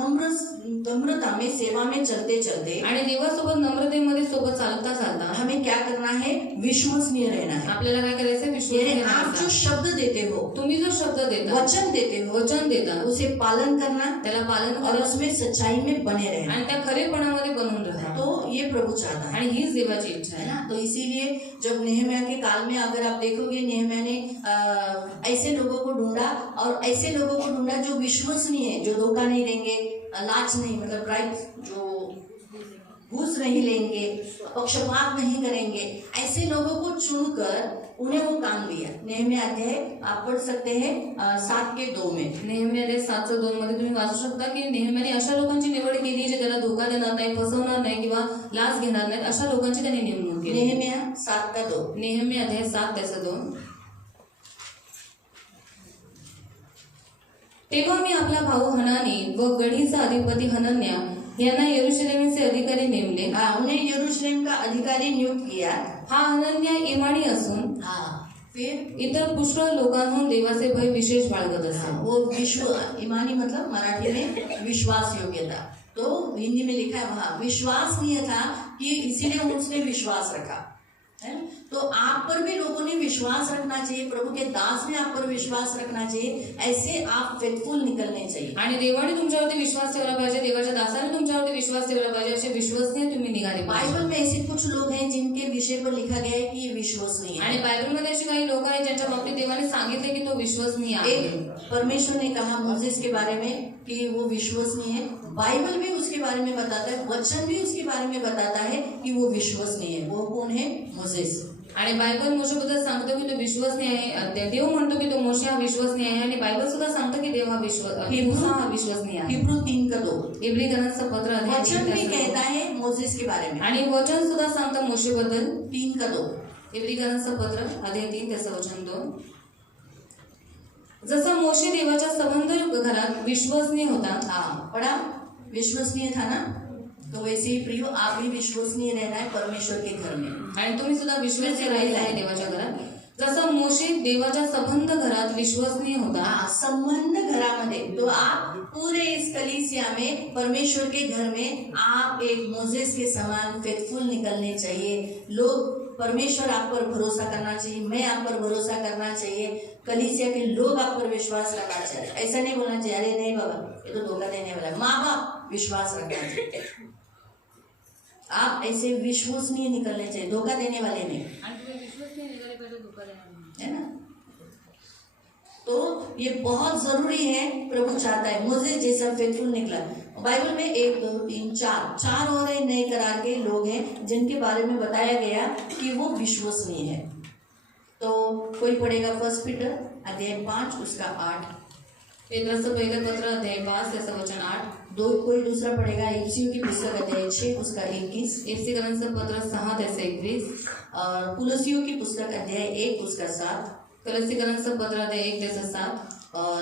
नम्रता में, सेवा में चलते चलते आणि देवासोबत नम्रतेमध्ये सोबत चालता चालता हमें क्या करना है? विश्वसनीय रहना है. आपल्याला काय करायचं? विश्वासनीय यानी आप राहायचं. जो शब्द देते हो, तुम्ही जो शब्द देता, वचन देते हो, वचन देता, उसे पालन करना त्याला पालन और करा उसमें सच्चाई में बने रहना. आणि त्या खरेपणामध्ये बनून राहा. तो ये प्रभु चाहता है. आणि हीच देवाची इच्छा है आहे. ना. तो इसीलिए जब नेहम्याह के काल में अगर आप देखोगे, नेहम्याह ने ऐसे लोगों को ढूंढा और ऐसे लोगों को ढूंढा जो विश्वसनीय है, जो धोखा नहीं देंगे, लाच नहीं, मतलब राइट, जो घूस नहीं लेंगे, पक्षपात नहीं करेंगे, ऐसे लोगों को चुनकर उन्हें वो काम दिया. नेहम्याह अध्याय आप पढ़ सकते हैं 7:2 में. नेहम्याने 7:2 मध्ये तुम्ही वाचू शकता की नेहम्याने अशा लोकांची निवड केली जे त्याला धोका देणार नाही, फसवणार नाही किंवा लाच घेणार नाहीत. अशा लोकांची त्यांनी नेमणूक केली. नेहम्याह 7:2. नेहम्या अध्याय 7:2. तेव्हा मी आपला भाऊ हनानी व गढीचा अधिपती हनन्या यांना यरूशलेमचे अधिकारी नेमले. उन्हें यरूशलेम का अधिकारी नियुक्त किया. हा हनन्या इमानी असून फिर इतर पुष्कळ लोकांहून देवाचे भय विशेष बाळगत असे. वो विश्व ईमानी मतलब मराठी में विश्वास योग्यता, तो हिंदी में लिखा है वहाँ विश्वसनीय था कि इसीलिए उसने विश्वास रखा है. तो आप पर भी लोगों ने विश्वास रखना चाहिए. प्रभु के दास ने आप पर विश्वास रखना चाहिए. ऐसे आप फेथफुल निकलने चाहिए. आणि देवाने तुमच्यावरती विश्वास ठेवला पाहिजे. देवाच्या दासाने तुमच्यावरती विश्वास ठेवला पाहिजे. असे विश्वसनीय तुम्ही निघाले पाहिजे. बाइबल में ऐसे कुछ लोग हैं जिनके विषय पर लिखा गया है कि ये विश्वसनीय है. आणि बायबलमध्ये असे काही लोक आहेत ज्यांच्या बाबतीत देवाने सांगितले की तो विश्वसनीय आहे. एक परमेश्वर ने कहा मोसेस के बारे में कि वो विश्वसनीय है. बाइबल भी उसके बारे में बताता है, वचन भी उसके बारे में बताता है कि वो विश्वसनीय है. वो कौन है? मोसेस. आणि बायबल मोशेबद्दल सांगतो की तो विश्वसनीय आहे. देव म्हणतो की तो मोशे हा विश्वसनीय आहे आणि बायबल सुद्धा सांगतो की देव हा मूसा हा विश्वसनीय आहे. हिब्रू 3:2 इब्रिकरांचं पत्र अध्याय वचन भी 3 कहता है मोसेस के बारे में. आणि वचन सुद्धा सांगतं मोशेबद्दल. 3:2 इब्रिकरांचं पत्र अध्याय 3 त्याचं वचन 2. जसा मोशे देवाच्या संबंध घरात विश्वसनीय होता. पढ़ा, विश्वसनीय था ना, तो वैसे ही प्रियो आप भी विश्वसनीय रहना है परमेश्वर के घर में. आणि तुम्ही सुद्धा विश्वसनीय राहिला आहे देवाच्या घरात. जसा मोशे देवाच्या संबंध घरात विश्वसनीय होता. संबंध घरामध्ये तो आप पूरे इस कलीसिया में परमेश्वर के घर में आप एक मोसेस के समान फेथफुल निकलने चाहिए. लोग परमेश्वर आप पर भरोसा करना चाहिए, मैं आप पर भरोसा करना चाहिए, कलीसिया के लोग आप पर विश्वास रखना चाहिए. ऐसा नहीं बोलना चाहिए अरे नहीं बाबा ये तो धोखा देने वाला है. माँ बाप विश्वास रखना चाहिए. आप ऐसे विश्वसनीय निकलने चाहिए, धोखा देने वाले नहीं, है ना. तो ये बहुत जरूरी है. प्रभु चाहता है मोसेस जैसा फेथफुल निकला. बाइबल में 1 2 3 4 और नए करार के लोग हैं जिनके बारे में बताया गया कि वो विश्वसनीय है. तो कोई पढ़ेगा 1 पीटर अध्याय 5 उसका 8. पेत्राचं पहिलं पत्र अध्याय 5 त्याचं वचन 8. कोई दूसरा पढ़ेगा इफिसियों की पुस्तक अध्याय 6 उसका 21. इफिसियोंचं पत्र 6 त्याचं 21. और कुलसियों की पुस्तक अध्याय 1 उसका 7. कलसीकरांचं पत्र अध्याय 1 त्याचं 7. और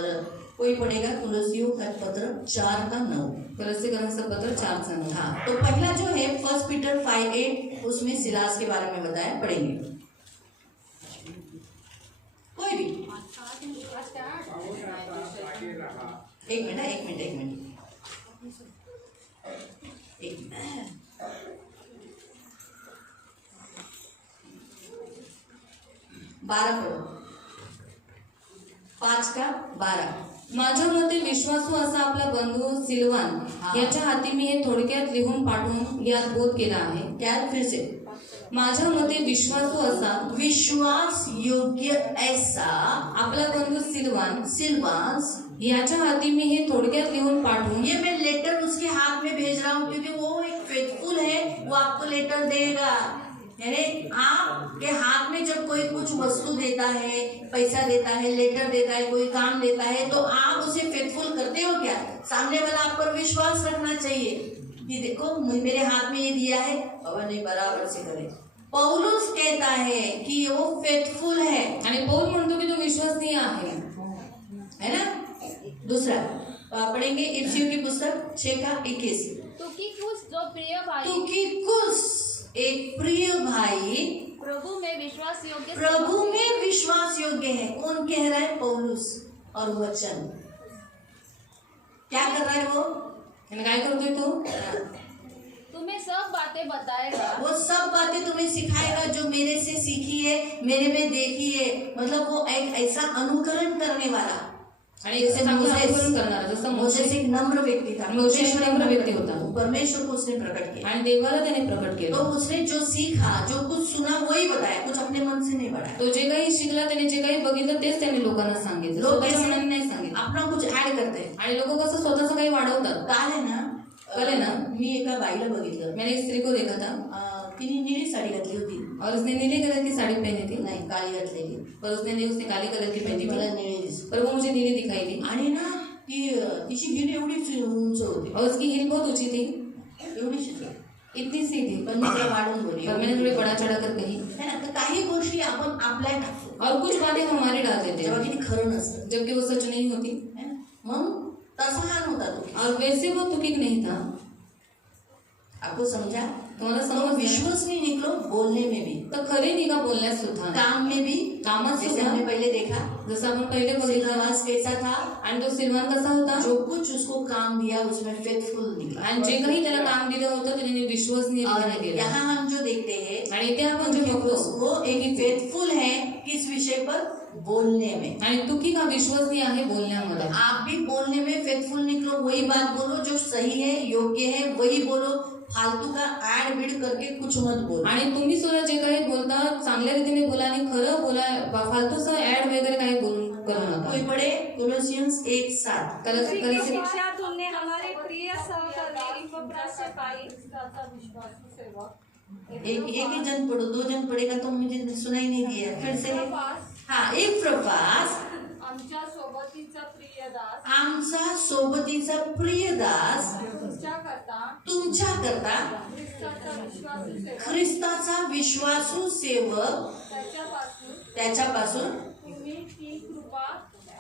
कोई पढ़ेगा कुलसियों का पत्र 4 का 9. कलसीकरांचं पत्र 4 चा 9. हाँ, तो पहला जो है 1 पीटर 5:8 उसमें सिलास के बारे में बताया, पढ़ेंगे कोई भी. एक मिनट 12 पढ़ो. 5 का 12. माझ्या मते विश्वासू असा आपला बंधू सिल्वान याच्या हाती मी हे थोडक्यात लिहून पाठवून यात बोध केला आहे. क्या फिर से. माझ्या मते विश्वासू असा विश्वास योग्य ऐसा आपला बंधू सिल्वास याच्या हाती मी हे थोडक्यात लिहून पाठवून. ये मैं लेटर उसके हाथ में भेज रहा हूँ क्योंकि वो एक फेथफुल है, वो आपको लेटर देगा. यानी आपके हाथ में जब कोई कुछ वस्तु देता है, पैसा देता है, लेटर देता है, कोई काम देता है, तो आप उसे फेथफुल करते हो क्या? सामने वाला आप पर विश्वास रखना चाहिए कि देखो मेरे हाथ में ये दिया है, बाबा नहीं बराबर से करे. पौलुस कहता है कि वो फेथफुल है. आणि पौल म्हणतो की तो विश्वसनीय आहे, है ना. दूसरा पढ़ेंगे इफिसियों की पुस्तक 6 का 21. तुकिकुस जो प्रिय भाई तुकिकुस एक प्रिय भाई प्रभु में विश्वास योग्य है. कौन कह रहा है? पौलुस. और वचन क्या कर रहा है वो? काय करतोय तो? तुम्हें सब बातें बताएगा. वो सब बातें तुम्हें सिखाएगा जो मेरे से सीखी है, मेरे में देखी है. मतलब वो एक ऐसा अनुकरण करने वाला. आणि चांगलं अनुकरण करणारा. जसं मोसेस एक नम्र व्यक्ती था. मोशे एक नम्र व्यक्ती होता. परमेश्वर को उसने प्रकट किया आणि देवाला त्याने प्रकट केलं. तो उसने जो सीखा, जो कुछ सुना वही बताया, कुछ अपने मन से नहीं बढ़ाया. तो जे काही शिकला त्याने जे काही बघितलं तेच त्याने लोकांना सांगितलं. लोक स्वतःच्या मनाने नाही सांगितलं. अपना कुछ ऍड करते. आणि लोक कसं स्वतःचं काही वाढवतात. काल आहे ना, मी एका बाईला बघितलं. मैंने एक स्त्री को देखा था. तिने निळी साडी घातली होती और उसने नीले कलर की साड़ी पहनी थी. नाही काळी घातलेली. पर उसने काले कलर की पहनी मला थी. निळी दिसली. पर वो मुझे नीली दिखाई दी. आणि ना तिची हील एवढी उंच होती. और उसकी हील बहुत ऊंची थी. एवढीशी इतनी सी थी. पण मी तिला वाढवून बोलली. पर मैंने थोड़ी बड़ा चढ़ा कर कही. है ना. तर काही गोष्टी आपण आपल्या टाकतो और कुछ बातें हमारी डाल देते जेव्हा हैं की खरं नसतं. जबकि वो सच नहीं होती. है ना. मग तसा हा नव्हता तो. और वैसे वो तुकिक नहीं था. आपको समझा? तुम्हाला तो समज विश्वास नहीं निकलो बोलने में भी, तर खरी निगा बोलण्यात सुद्धा, काम में भी. कामात जैसे सुद्धा. हमने पहले देखा जसं आपण पहिले बघितलं सिलवास कैसा था. आणि तो सिल्वान कसा होता. जो कुछ उसको काम दिया उसमें फेथफुल निकला. आणि जे काही त्याला काम दिलं होतं त्याने विश्वसनीयपणे और केलं. यहाँ हम जो देखते हैं आणि इथे आपण जे बघतो वो एक फेथफुल है किस विषय पर? बोलने में. आणि तुकी का विश्वसनीय आहे बोलण्यामध्ये. आप भी बोलने में फेथफुल निकलो. वही बात बोलो जो सही है, योग्य है, वही बोलो. फालतू का ऍड बिड करके कुछ मत बोलो. आणि तुम्ही सुद्धा जे काही बोलता चांगल्या रीतीने बोला आणि खरं बोला. फालतूचं ऍड वगैरे काही बोलून करू नका. कोई पढ़े कोलोसियन्स 1:7. उसी की शिक्षा तुमने हमारे प्रिय सहकर्मी इपफ्रास से पाई. एक ही जन पढ़ो, 2 जन पढ़ेगा तो मुझे सुनाई नहीं दिया, फिर से। हाँ, एफ्रफास आमच्या सोबतीचा प्रिय दास आमचा सोबतीचा प्रिय दास तुमच्या करता ख्रिस्ताचा विश्वासू सेवक त्याच्यापासून तुम्ही ती कृपा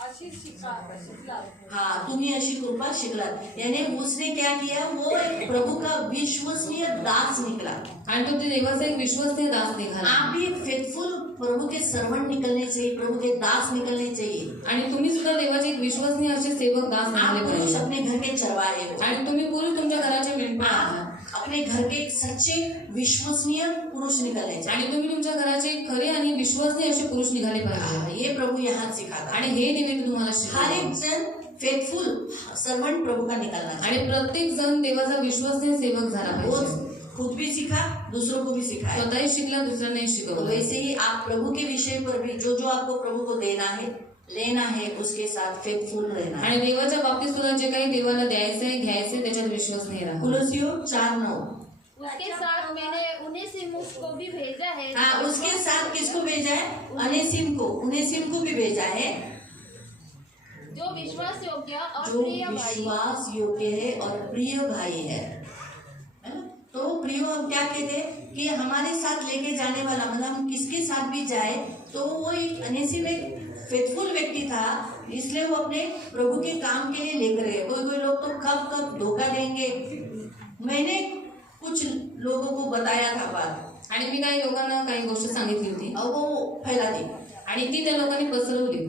अशी शिकलात। हाँ, तुम्ही अशी कृपा शिकलात, यानी उसने क्या किया, वो एक प्रभु का विश्वसनीय दास निकला। आणि तो ते देवाचा एक विश्वसनीय दास निघाला। आप भी फेथफुल प्रभु के सर्वेंट निकलने चाहिए, प्रभु के दास निकलने चाहिए। आणि तुम्ही सुद्धा देवाचे एक विश्वसनीय असे सेवक दास आप निघाले पुरुष पाहिजे। अपने घर के चरवाहे हो, आणि तुम्ही पुरुष तुमच्या घराचे मेंढपाळ आहात। अपने घर के एक सच्चे विश्वसनीय पुरुष निकलने चाहिए। आणि तुम्ही तुमच्या घराचे खरे आणि विश्वसनीय असे पुरुष निघाले पाहिजे। ये प्रभु यहाँ सिखाता आणि हे निमित्त तुम्हाला हर एक शिकवतो। जन फेथफुल सर्वेंट प्रभु का निकलना चाहिए। आणि प्रत्येक जण देवाचा विश्वसनीय सेवक झाला वो पाहिजे। खुद भी सीखा, दूसरों को भी सिखाया। स्वतःही शिकला, दुसऱ्यांनाही तो शिकवलं। वैसे ही आप प्रभु के विषय पर भी जो जो आपको प्रभु को देना है, लेना है, उसके साथ फेथफुल रहना है। आणि देवाच्या बाबतीत सुद्धा जे काही देवाला द्यायचंय घ्यायचंय त्याच्यात विश्वसनीय राहा। कुलोसियो 4:9। उसके साथ मैंने उनेसिमुस को भी भेजा है। हाँ, उसके साथ किसको भेजा है, उनेसिम को भी भेजा है, जो विश्वास योग्य और जो प्रिय भाई विश्वास योग्य है और प्रिय भाई है ना? तो प्रियो हम क्या कहते हैं कि हमारे साथ लेके जाने वाला, मतलब हम किसके साथ भी जाए तो वो एक अनेसिम एक फेथफुल व्यक्ति था, इसलिए वो अपने प्रभु के काम के लिए लेकर गए। कोई लोग तो कब कब धोखा देंगे। मैंने कुछ लोगों को बताया था बात, आणि मी काही लोकांना काही गोष्ट सांगितली होती और वो फैला दी, आणि ती त्या लोकांनी पसरवली।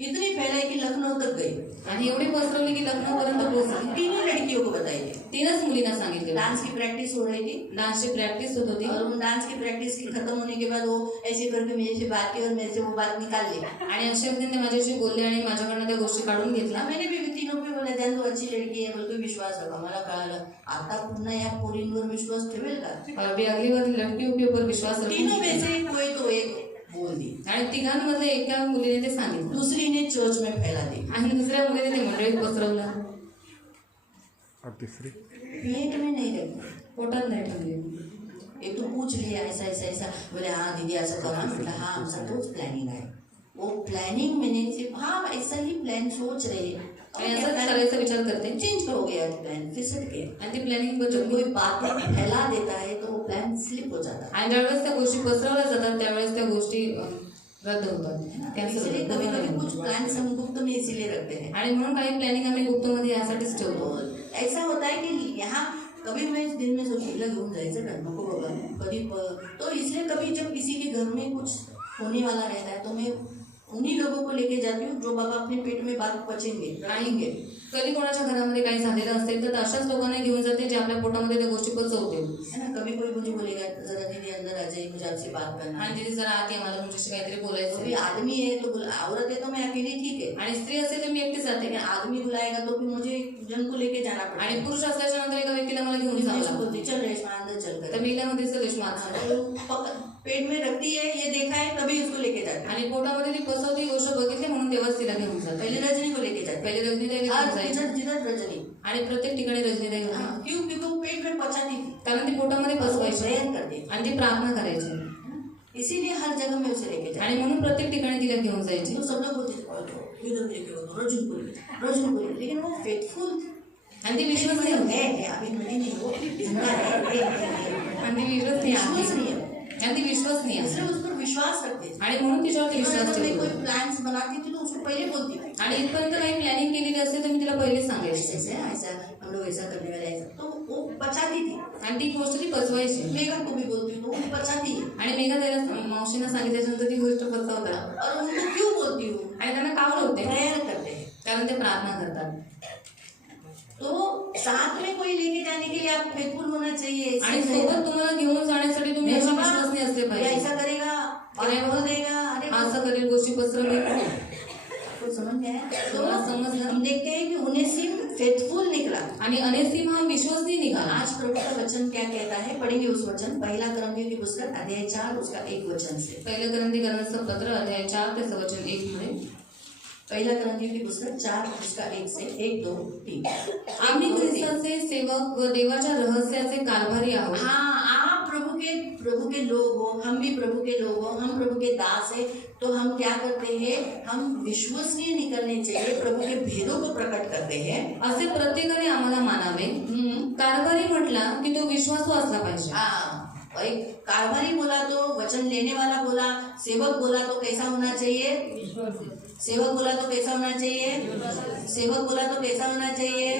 इतनी फैलाई कि लखनऊ तक गई। आणि एवढी पसरवली की लखनऊपर्यंत पोहोचली। तीनों लड़कियों को बताई थी। 3च मुलींना सांगितले। डांस की प्रैक्टिस हो रही थी, डान्सची प्रॅक्टिस होत होती और उन डांस की प्रैक्टिस की खत्म होने के बाद वो ऐसे करके मेरे से बात की और मेरे से वो बात निकाल ली। आणि अशा रीतीने माझ्याशी बोलले आणि माझ्याकडनं त्या गोष्टी काढून घेतल्या। मैंने भी तीनों पे बोला, ध्यान दो, अच्छी लड़की है, बिल्कुल विश्वास रखा। मला कळालं आता पुन्हा या पोरींवर विश्वास ठेवेल का। और अभी अगली बार लड़कियों के ऊपर विश्वास तीनों में रखूंगी। से कोई तो एक बोल दी, आणि तिघांमधल्या एका मुलीने ते सांगितलं दूसरी ने चर्च में फैला दी, आणि दुसऱ्या मुलीने ते मंडळीत पसरवलं। और तीसरी पेट में नहीं रखी। पोटात नाही ठेवली। एक तो पूछ लिया ऐसा ऐसा ऐसा, बोले हाँ दीदी ऐसा करा, मतलब हाँ आमचा तोच प्लॅनिंग आहे। वो प्लॅनिंग मैंने सिर्फ हाँ ऐसा ही प्लान सोच रहे हैं, आणि असंच करायचा विचार करते चेंज हो गया प्लान, फिसट गया। आणि ती प्लॅनिंग जब बदलली। कोई बात फैला देता है तो वो प्लान स्लिप हो जाता है। आणि ज्यावेळेस त्या गोष्टी पसरवल्या जातात त्यावेळेस त्या गोष्टी रद्द होतात, कॅन्सल इसलिए कभी कभी कुछ होतात। प्लान हम गुप्त में इसीलिए रखते हैं। आणि म्हणून काही प्लॅनिंग आम्ही गुप्तमध्ये यासाठीच ठेवतो। तो ऐसा होता है कि यहाँ कभी मैं इस दिन में सोचीला घेऊन जायचं का नको बाबा कधी तो इसलिए कभी जब किसी के घर में कुछ होने वाला रहता है तो मैं उन्हीं लोगों को लेके जाती हूँ जो बाबा अपने पेट में बात पचेंगे, खाएंगे। कधी कोणाच्या घरामध्ये काही झालेलं असेल तर अशाच लोकांना घेऊन जाते जे आपल्या पोटामध्ये त्या गोष्टी पचवतील। है ना, कभी कोई मुझे बोलेगा जरा दीदी अंदर आ जाइए, मुझे आपसे बात करना है। आणि तिथे जरा आत ये, मला तुमच्याशी काहीतरी तो भी बोलायचं। आदमी है तो औरत है तो मैं अकेली ठीक है, आणि स्त्री असेल तर मी एकटीच जाते। लेकिन आदमी बुलाएगा तो फिर मुझे जन को लेके जाना आणि पड़ेगा। पुरुष असल्याच्या नंतर एका व्यक्तीला मला घेऊन जावं मैं लागतं। बोलती चल रेशमा अंदर चल तर कर, मी हिला मध्ये रेशमा तो पेट में रखती है ये देखा है तभी उसको लेके जाती है। आणि पोटामध्ये ती पसवती गोष्ट बघितली म्हणून तेव्हाच तिला घेऊन जाते। पहले रजनी को लेके जाती पहिले रजनीताई है, घेऊन आज जायची जिधर जिधर रजनी, आणि प्रत्येक ठिकाणी रजनीताई घेऊन हाँ, क्यों क्योंकि वो पेट में पचाती थी, कारण ती पोटामध्ये पसवायची प्रेयर करती आणि ती प्रार्थना करायची थी, इसीलिए हर जगह में उसे लेके जाती। आणि म्हणून प्रत्येक ठिकाणी तिला घेऊन जायची। तो सब लोग बोलते थे "और इधर लेके आओ, रजनी को लेके", लेकिन वो फेथफुल आणि ती विश्वसनीय होती। है, अभी नहीं वो जिंदा है। आणि ती विश्वसनीय आहे। विश्वसनीय, आणि ती विश्वसनीय आहे। इसलिए उस पर विश्वास रखते थे। आणि म्हणून तिच्यावरती अगर विश्वास मैं ठेवतो। कोई प्लान्स बनाती थी तो उसको पहले बोलती थी, आणि इथपर्यंत काही प्लॅनिंग केलेली असेल तर मी तिला पहिले ऐसे सांगायचे ऐसे ऐसा हम लोग ऐसा करने वाले ऐसा, तो वो पचाती थी। आणि ती गोष्ट ती पचवायची। मेघा को भी बोलती हूँ तो वो पचाती है। आणि मेघा त्याला मावशींना सांगितल्याच्यानंतर ती गोष्ट पचवतात। और उनको क्यों बोलती हूँ, आणि त्यांना का बोलते, प्रेयर करते हैं। कारण ते प्रार्थना करतात। तो साथ में कोई लेके जाने के लिए आप फेथफुल होना चाहिए। आणि सोबत तुम्हाला घेऊन जाण्यासाठी तुम्ही असे विश्वासनीय असले ये पाहिजे। ऐसा करेगा और बोल देगा, अरे असं करेल, गोष्टी पसरवेल। आपको समझ में आया? तुम्हाला समजलं? हम देखते हैं कि उनेसिम फेथफुल निकला। आणि अनेसिम हा विश्वसनीय निघाला। आज प्रभु का वचन क्या कहता है, पढ़ेंगे उस वचन, पहला करंथियों की पुस्तक अध्याय 4 उसका 1 वचन से। पहिलं करंथीकरांचं पत्र अध्याय 4 ते वचन 1 मध्ये, पहला करंथियों की पुस्तक 4 उसका 1 से 1 2 3। आम्ही ख्रिस्ताचे सेवक व देवाच्या रहस्याचे कारभारी आहोत। हाँ, आप प्रभु के लोग हो, हम भी प्रभु के लोग हो, हम प्रभु के दास है, तो हम क्या करते हैं, हम विश्वसनीय निकलने चाहिए, प्रभु के भेदों को प्रकट करते हैं। असे प्रत्येकाने आम्हाला मानावे। कारभारी म्हटला की तो विश्वासू असला पाहिजे। हाँ, भाई कारभारी बोला तो वचन लेने वाला बोला, सेवक बोला तो कैसा होना चाहिए, सेवक बोला तो कैसा होना चाहिए, सेवक बोला तो कैसा होना चाहिए।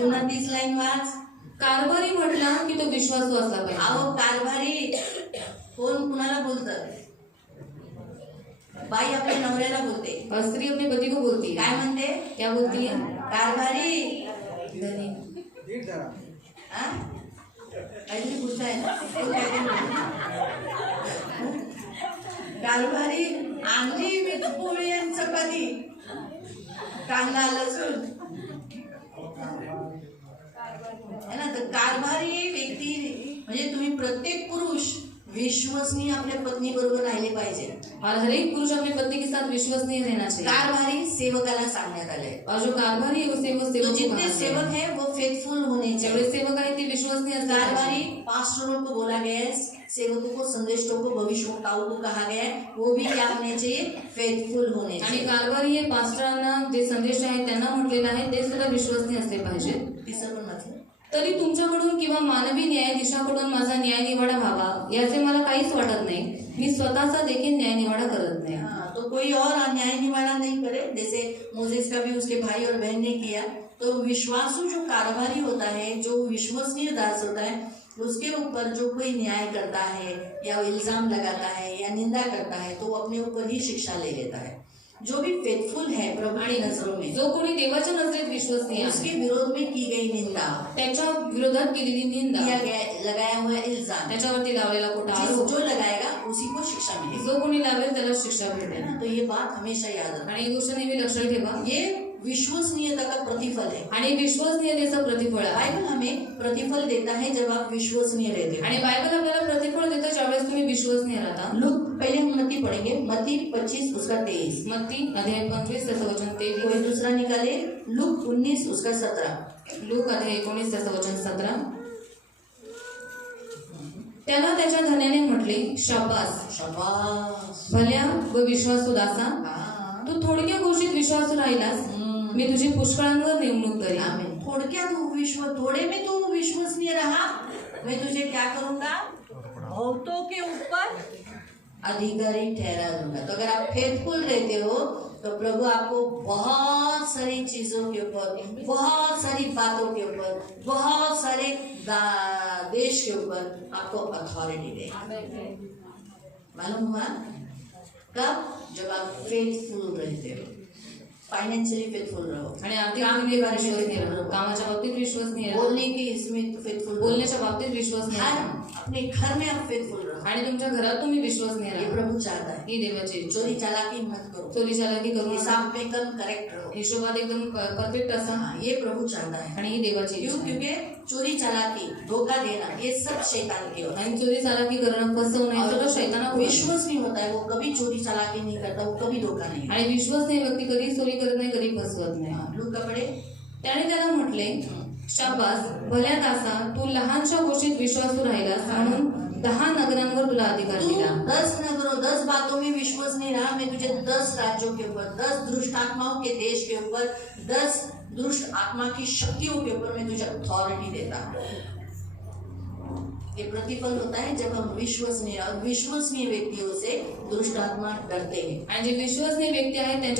29 लाइन वाच। कारभारी म्हटला की तो विश्वासू असला पाहिजे। अहो कारभारी कोण कुणाला बोलतं, बाई आपल्या नवऱ्याला बोलते, और स्त्री अपने पति को बोलती है। काय म्हणते, क्या बोलती है? कारभारी धनी। हाँ? काहीतरी बोलताय ना, तो काय ते म्हणतो? कारभारी आणली मी पोळी आणि चपाती, कांदा लसूण है ना। तर कारभारी व्यक्ती म्हणजे तुम्ही प्रत्येक पुरुष विश्वसनीय आपल्या पत्नी बरोबर राहिले पाहिजे। और हर एक पुरुष अपने पति के साथ विश्वसनीय रहना चाहिए। कारभारी सेवकाला सांगण्यात आले, और जो कारभारी है उसे वो तो सेवक को जितने कहा सेवक गया। है वो फेथफुल होने जेवढे चाहिए। सेवक आहे ते विश्वसनीय असले पाहिजे। कारभारी पास्टरों को बोला गया है, सेवकों को, संदेशों को, भविष्यवक्ताओं को कहा गया है, वो भी क्या होने चाहिए, फेथफुल होने आणि चाहिए। कारभारी हे पास्टरांना जे संदेश आहेत त्यांना म्हटलेलं आहे ते सुद्धा विश्वसनीय असले पाहिजे। तिसरं पण वाचलं. तरी तुमच्याकडून किंवा मानवी न्यायाधीशाकडून माझा न्यायनिवाडा व्हावा याचे मला काहीच वाटत नाही। मी स्वतःचा देखील न्यायनिवाडा करत नाही। हाँ, तो कोई और न्याय निवाड़ा नहीं करे, जैसे मोसेस का भी उसके भाई और बहन ने किया। तो विश्वासु जो कारभारी होता है, जो विश्वसनीय दास होता है, उसके ऊपर जो कोई न्याय करता है या इल्जाम लगाता है या निंदा करता है, तो वो अपने ऊपर ही शिक्षा ले लेता है। जो भी फेथफुल है प्रभु की नजरों में, जो कोणी देवाच्या नजरेत विश्वसनीय आहे उसके विरोध में की गई निंदा, त्याच्या विरोधात केलेली निंदा, किया गया लगाया हुआ इल्जाम, त्याच्यावरती लावलेला खोटा आरोप, जो लगाएगा उसी को शिक्षा मिलेगी। जो कोणी लावेल त्याला शिक्षा भेटेल। तो ये बात हमेशा याद रखना। आणि ही गोष्ट नेहमी लक्षात ठेवा। ये विश्वसनीयता का प्रतिफल है। आणि विश्वसनीयतेचं प्रतिफळ आहे। बाइबल हमें प्रतिफल देता है जब आप विश्वसनीय रहते हो। आणि बायबल आपल्याला प्रतिफळ देतं ज्यावेळेस तुम्ही विश्वसनीय राहता। लूक, पहले हम मत्ती पढ़ेंगे, मत्ती 25 उसका 23। मत्ती अध्याय 25 त्याचं वचन 23। कोई दूसरा निकाले, लूक 19 उसका 17। लूक अध्याय 19 त्याचं वचन 17। त्याला त्याच्या धन्याने म्हटले, शाबास शाबास। भल्या व विश्वासू दासा, हाँ, तू थोडक्या गोष्टीत विश्वासू राहिलास, मी तुझी पुष्कळांवर नेमणूक करेन। आमीन। थोड़े में तू विश्वसनीय रहा, मैं तुझे क्या करूंगा, बहुतों के ऊपर अधिकारी ठहरा दूंगा। तो अगर आप फेथफुल रहते हो तो प्रभु आपको बहुत सारी चीजों के ऊपर, बहुत सारी बातों के ऊपर, बहुत सारे देश के ऊपर आपको अथॉरिटी देगा। मालूम हुआ कब, जब आप फेथफुल रहते हो। फाइनेंशियली फेथफुल रहो, आणि आर्थिक काम बाबतीत के बारे में विश्वसनीय फेथफुल राहा, रहो, कामाच्या बाबतीत विश्वसनीय राहा, बोलने के इसमें फेथफुल रहो, बोलण्याच्या बाबतीत विश्वसनीय हर राहा, अपने घर में आप फेथफुल रहो। आणि तुमच्या घरात तुम्ही विश्वसनीय ये राहा। प्रभु चाहता है। ही देवाची इच्छा चोरी आहे। चालाकी मत करो, चोरी चालाकी करू नका, हिसाब में एकदम करेक्ट रहो। हिशोबात एकदम परफेक्ट असा, हाँ, ये प्रभु चाहता है। आणि ही देवाची क्यों? इच्छा आहे। क्योंकि चोरी चालाकी, धोखा देना, ये सब शैतान की होता है। आणि चोरी चालाकी करणं, फसवणं हे सगळं शैताना विश्वास नहीं होता है, वो कभी चोरी चालाकी नहीं करता, वो कभी धोखा नहीं करता। आणि विश्वसनीय व्यक्ती कधी चोरी करत नाही, कधी फसवत नाही। हाँ, लूक कपड़े, त्याने त्याला म्हटले, शाबास भल्या दासा, तू लहानशा गोष्टीत विश्वासू राहिलास म्हणून 10 नगरांवर तुला अधिकार तू दिला। 10 नगरों, 10 बातों में विश्वास नहीं रहा, मैं तुझे 10 राज्यों के ऊपर, 10 दुष्ट आत्माओं के देश के ऊपर, 10 दुष्ट आत्मा की शक्तियों के ऊपर मैं तुझे अथॉरिटी देता हूँ। ये प्रतिफल होता है जब हम विश्वसनीय, और विश्वसनीय व्यक्तियों से दुष्ट आत्मा डरते हैं। आणि जे विश्वसनीय व्यक्ती आहेत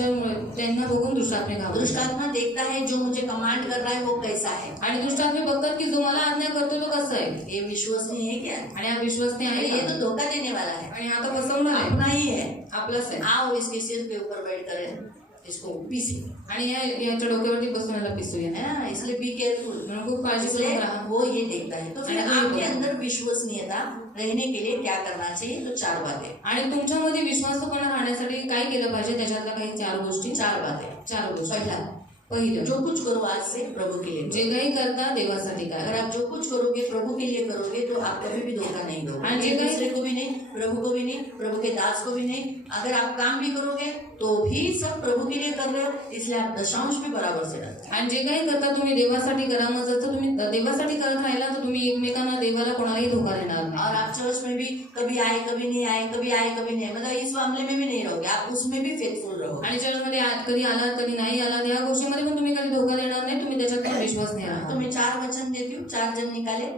त्यांना बघून दुष्टात्मे घाबरतात। दुष्ट आत्मा देखता है जो मुझे कमांड कर रहा है वो कैसा है। आणि दुष्टात्मे बघतात की जो मला आज्ञा करतो तो कसा आहे। ये विश्वसनीय है क्या? आणि हा विश्वसनीय आहे ये का? तो धोखा देने वाला है, आणि हा तर फसवणार आहे, अपना ही है। आपलंच आहे। आओ इसके सिर के ऊपर बैठ कर इसको पीसे, आणि याच्या डोक्यावरती बसून याला पिसूया, है ना। इसलिए बी केयरफुल, म्हणून खूप काळजीपूर्वक इसलिए राहा। वो ये देखता है। तो फिर आपके अंदर विश्वसनीयता रहने के लिए क्या करना चाहिए? तो 4 बातें। आणि तुमच्यामध्ये विश्वासूपणा राहण्यासाठी काय केलं पाहिजे? त्याच्यातल्या काही 4 गोष्टी। 4 बातें। 4 गोष्टी। पहिलं, जो कुछ करो आज से प्रभु के लिए। जे काही करता देवासाठी अगर करा। आप जो कुछ करोगे प्रभु के लिए करोगे तो आप कभी भी धोखा नहीं दोगे, हाँ जी, एक दूसरे को भी नहीं, प्रभु को भी नहीं, प्रभु के दास को भी नहीं। अगर आप काम भी करोगे तो ही सब प्रभु के लिए कर रहे हो, इसलिए आप दशांश भी बराबर से डालते आणि जे काही करता तुम्ही देवासाठी करा. मग जर तुम्ही देवासाठी करत राहिला तर तुम्ही एकमेकांना देवाला कोणालाही धोका देणार नाही. और आप चर्च में भी कभी आए कभी नहीं आए, कभी आए कभी नहीं, मतलब इस मामले में भी नहीं रहोगे, आप उसमें भी फेथफुल रहो. आणि चर्चमध्ये कधी आलात कधी नाही आलात या गोष्टीमध्ये पण तुम्ही कधी धोका देणार नाही. तुम्ही त्याच्यात पण विश्वास नाही तो मैं 4 वचन देती हूँ, 4 जन निकाले.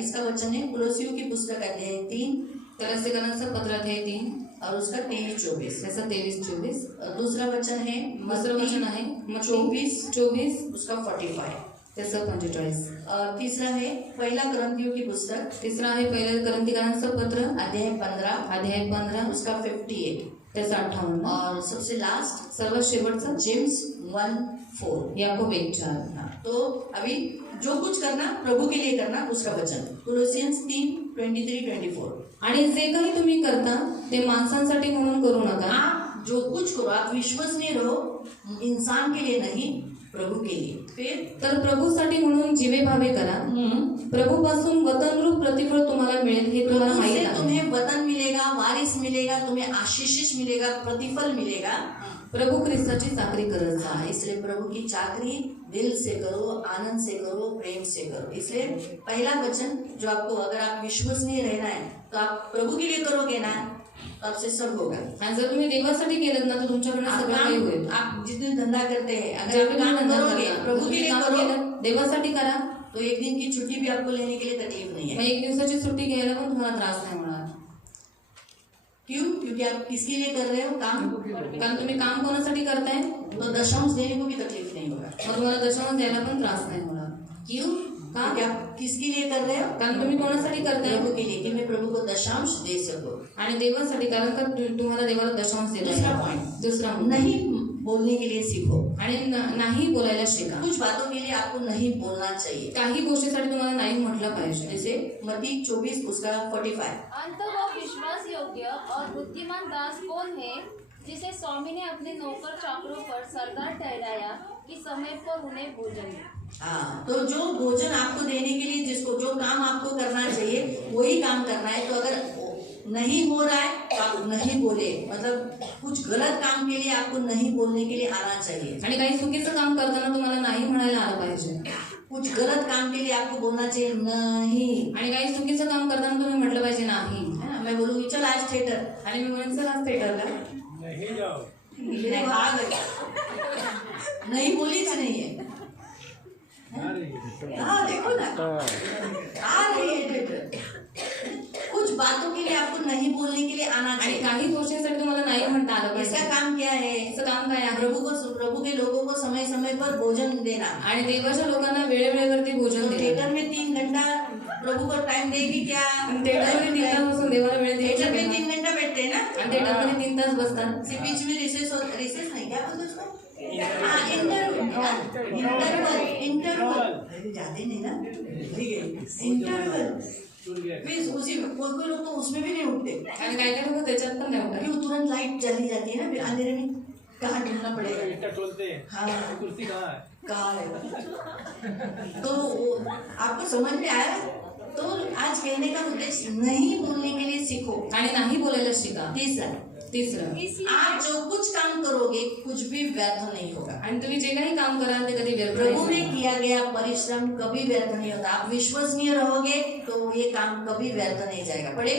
इसका वचन है कुलोसियों की पुस्तक अध्याय 3 कलस्सीकरांचं पत्र अध्याय 3 और उसका 23-24. त्याचा 23-24. दूसरा वचन है दुसरं वचन आहे मत्ती 24 24 उसका 45. त्याचं 45. और तीसरा है पहला करंथियों की पुस्तक तिसरा आहे पहिल्या करंथीकरांचं पत्र अध्याय 15 अध्याय 15 उसका 58. त्याचा 58. और सबसे लास्ट सर्वात शेवटचं जेम्स 1:4. याकोब 1:4. तो अभी जो कुछ करना प्रभु के लिए करना, उसका वचन कोलोसियंस 3:23-24. आणि जे काही तुम्ही करता ते माणसांसाठी म्हणून करू नका. आप जो कुछ करो आप विश्वसनीय रहो, इंसान के लिए नहीं, प्रभु के लिए. फिर तर प्रभूसाठी म्हणून जीवे भावे करा. प्रभूपासून वतनरूप प्रतिफळ तुम्हाला मिळेल हे तुम्हाला प्रभु माहित से आहे. तुम्हें वतन मिलेगा, वारिस मिलेगा, तुम्हें आशीष मिलेगा, प्रतिफल मिलेगा. प्रभू ख्रिस्ताची चाकरी करत जा. हाँ, इसलिए प्रभु की चाकरी दिल से करो, आनंद से करो, प्रेम से करो. इसलिए पहला वचन जो आपको, अगर आप विश्वसनीय रहना है तो आप प्रभु के लिए करोगे ना, तो आपसे सब होगा. आणि जर तुम्ही देवासाठी केलं ना तर तुमच्याकडनं आप सगळं काही होईल. आप जितने धंधा करते हैं, जे अगर आप तुम्ही काम धंदा करोगे करता, प्रभु के तुम्ही लिए काम करो, केलं देवासाठी करा. तो एक दिन की छुट्टी भी आपको लेने के लिए तकलीफ नहीं मग है. 1 दिवसाची सुट्टी घ्यायला पण तुम्हाला त्रास नाही होणार. क्यों? क्योंकि आप किसके लिए कर रहे हो काम, कारण तुम्ही काम कोणासाठी करताय. तो दशांश देने को भी तकलीफ नहीं होगा. मग तुम्हाला दशांश द्यायला पण त्रास नाही होणार. क्यों? क्योंकि आप किसके लिए कर रहे हो, कारण तुम्ही कोणासाठी करताय. प्रभु के लिए, कि मैं प्रभु को दशांश दे सकूं. आणि देवासाठी, कारण का तुम्हाला देवाला दशांश दूसरा देता. पॉइंट, दुसरा मुद्दा. नहीं बोलने के लिए सीखो. आणि नाही बोलायला शिका. कुछ बातों के लिए आपको नहीं बोलना चाहिए. काही गोष्टीसाठी तुम्हाला नाही म्हटलं पाहिजे. जैसे मत्ती 24 उसका 45. अंत वो विश्वास योग्य और बुद्धिमान दास कौन है जिसे स्वामी ने अपने नौकर चाकरों पर सरदार ठहराया कि समय पर उन्हें भोजन दे. हाँ, तो जो भोजन आपको देने के लिए, जिसको जो काम आपको करना चाहिए वही काम करना है. तो अगर नहीं हो रहा है तो आप नहीं बोले, मतलब कुछ गलत काम के लिए आपको नहीं बोलने के लिए आना चाहिए. आणि काही चुकीचं काम करताना तुम्हाला नाही म्हणायला आलं पाहिजे. कुछ गलत काम के लिए आपको बोलना चाहिए नहीं. आणि काही चुकीचं काम करताना तुम्ही म्हटलं पाहिजे नाही. है ना? मैं बोलूंगी चल आज थिएटर, आणि मी म्हणेन चल आज थिएटरला. नहीं जाओ. मेरे को आ गई, नहीं बोलीच नहीं है. हाँ देखो ना, आ रही है थिएटर. कुछ बातों के लिए आपको नहीं बोलने के लिए आना आणि चाहिए. काही गोष्टींसाठी तुम्हाला नाही म्हणता आलं इसका पाहिजे. काम क्या है? याचं काम काय आहे. प्रभु के लोगों को समय समय पर भोजन देना. आणि देवाच्या लोकांना वेळेवेळेवरती भोजन तो देणं. थिएटर में 3 घंटा प्रभु को टाइम देगी क्या? थिएटरमध्ये 3 तास बसून देवाला वेळ थिएटर में द्यायचा. 3 घंटा बैठते हैं ना. आणि थिएटरमध्ये 3 तास बसतात. से बीच में रिसेस नहीं, क्या बोलते उसको? हाँ, इंटरवल जाते नहीं ना, ठीक है. इंटरवल फिर उसी में कोई लोग तो उसमें भी नहीं उठते. आणि काही काही लोक त्याच्यात पण नाही उठत. क्यों? तुरंत लाइट चली जाती है ना, फिर अंधेरे में कहाँ ढूंढना पड़ेगा. इट्टा टोलते हैं. हाँ, कुर्सी कहाँ है? कहाँ है. तो आपको समझ में आया. तो आज कहने का उद्देश्य नहीं बोलने के लिए सीखो. आणि नाही बोलायला शिका. तिसरं, आप जो कुछ काम करोगे कुछ भी व्यर्थ नहीं होगा. आणि तुम्ही जे काही काम कराल ते कधी व्यर्थ प्रभु नाही में होणार. किया गया परिश्रम कभी व्यर्थ नहीं होता. आप विश्वसनीय रहोगे तो ये काम कभी व्यर्थ नहीं जाएगा. पढ़े.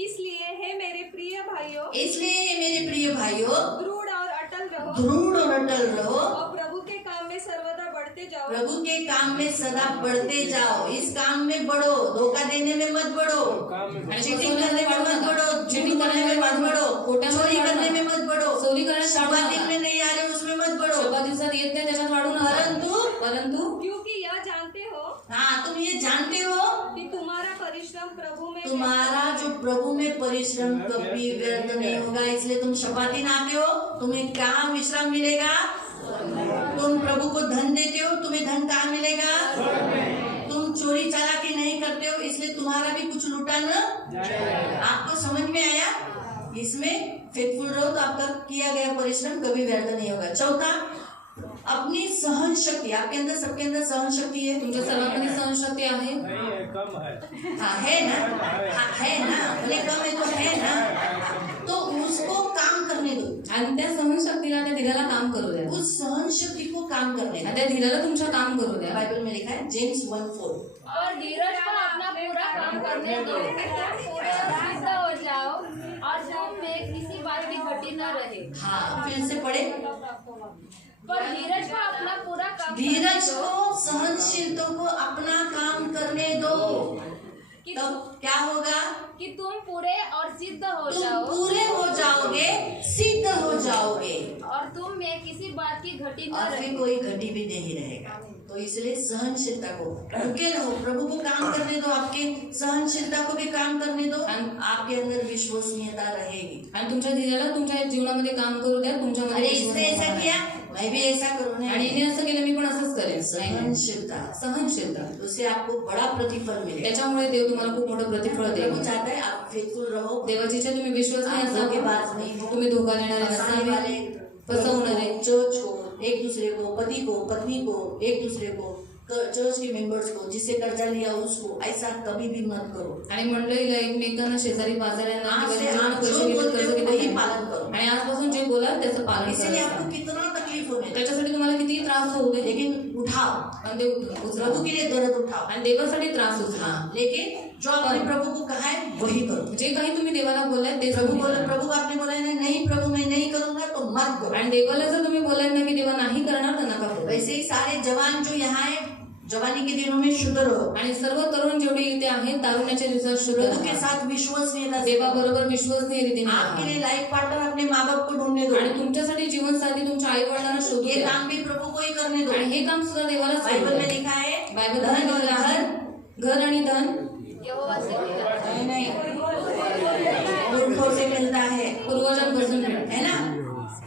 इसलिए हे मेरे प्रिय भाइयों, इसलिए मेरे प्रिय भाइयों, दृढ़ और अटल रहो दृढ़ और अटल रहो. और प्रभु के काम में सर्वदा बढ़ते जाओ. प्रभु के काम में सदा बढ़ते जाओ. इस काम में बढ़ो, धोखा देने में मत बढ़ो, काम में आणि चीटिंग करने में मत बढ़ो, चीटिंग करने में मत बढ़ो, चोरी करने में मत बढ़ो, चोरी करायला शब्दात में नहीं आ रहे उसमें मत बढ़ो. शोभा दिवसात येत नाही त्याच्यात वाढू नका. परंतु क्योंकि यह जानते हो हाँ, तुम ये जानते हो कि तुम्हारा परिश्रम प्रभु में तुम्हारा जो प्रभु में परिश्रम कभी व्यर्थ नहीं होगा. इसलिए तुम शपाती नाते हो, तुम्हें कहाँ विश्राम मिलेगा? तुम प्रभु को धन देते हो, तुम्हें धन कहाँ मिलेगा? तुम चोरी चालाकी नहीं करते हो, इसलिए तुम्हारा भी कुछ लूटा न. आपको समझ में आया? इसमें फेथफुल रहो तो आपका किया गया परिश्रम कभी व्यर्थ नहीं होगा. चौथा, अपनी सहन शक्ति. आपके अंदर, सबके अंदर सहन शक्ति है. तुमच्या सर्वांमध्ये सहनशक्ती आहे. नहीं है, कम है. हाँ है ना. हाँ, है ना, भले कम है तो है ना. तो उसको काम करने दो. आणि त्या सहनशक्ती धीराला त्या धीराला काम करू द्या उस सहन शक्ति को काम करने आणि दो। त्या धीराला तुमच्या काम करू द्या. बाइबल में लिखा है जेम्स 1:4। और धीरज को अपना पूरा काम करने दो, तुम पूरे और सिद्ध हो जाओ और तुम में किसी बात की घटी न रहे। हाँ, फिर से पढ़े। पर धीरज को अपना पूरा काम धीरज करने दो, को सहनशीलता को अपना काम करने दो, कि तो क्या होगा? कि तुम पूरे और सिद्ध हो तुम जाओ पूरे हो जाओगे, सिद्ध हो जाओगे और तुम में किसी बात की घटी न और रहे। फिर कोई घटी भी नहीं रहेगा। तो इसलिए सहनशीलता को रुके रहो, प्रभु को काम करने दो, आपके सहनशीलता को भी काम करने दो, आपके अंदर विश्वसनीयता रहेगी। आणि तुमच्या धीराला तुमच्या जीवनामध्ये काम करू द्या. तुमच्यामध्ये अरे इसने विश्वास ऐसा आहे. किया, मैं भी ऐसा करूँ आणि ना। हिने असं केलं मी पण असंच करेन. सहनशीलता, सहनशीलता उससे आपको बड़ा प्रतिफल मिलेगा। त्याच्यामुळे देव तुम्हाला खूप मोठं प्रतिफळ प्रभु देईल. चाहता है आप फेथफुल रहो, देवाची इच्छा तुम्ही विश्वासनीय आप धोखेबाज असावे, नहीं हो, तुम्ही धोका देणारे फंसाने वाले, नसावे, फसवणारे, चर्च को, एक दूसरे को, पति को, पत्नी को, एक दूसरे को, चर्च के मेंबर्स को, जिससे कर्जा लिया उसको, ऐसा कभी भी मत करो। आणि मंडळीला एकमेकांना शेजारी पाजाऱ्यांना आज किंवा से ज्यांना आप पैसे जो घेतले, बोलते कर्ज हो घेतले, वही पालन करो। आणि आजपासून जे बोलाल त्याचं पालन इसलिए करा. आपको कितना तकलीफ होने लगे, त्याच्यासाठी तुम्हाला किती त्रास होऊ दे, लेकिन उठाओ, पण ते उचला. प्रभु के लिए दर्द उठाओ। आणि देवासाठी त्रास उचला. हाँ, लेकिन जो आपने प्रभु को कहा है वही करो। जे काही तुम्ही देवाला बोललाय ते प्रभु तुम्ही बोले, करा. प्रभु आपने बोला है ना, नहीं प्रभु मैं नहीं करूंगा, तो मत करो। आणि देवाला जर तुम्ही बोलाय ना की देवा नाही करणार तर नका करू. वैसे ही सारे जवान जो यहाँ है, जवानी के दिनों में शुद्ध रहो, आणि सर्व तरुण जेवढे इथे आहेत तारुण्याच्या दिवसात शुद्ध प्रभु के राहा. साथ विश्वसनीयता से देवा बरोबर विश्वसनीय रीतीने आपके राहा. लिए लाइफ पार्टनर अपने माँ बाप को ढूंढने दो। आणि तुमच्यासाठी जीवनसाथी तुमच्या आई वडिलांना शोधू ये द्या. काम भी प्रभु को ही करने दो। आणि हे काम सुद्धा देवाला बाइबल में लिखा है बायबल धन और मध्ये घर घर आणि धन यहोवा से मिला। नहीं मूर्खों से मिलता है, पूर्वजांपासून मिळते. है ना,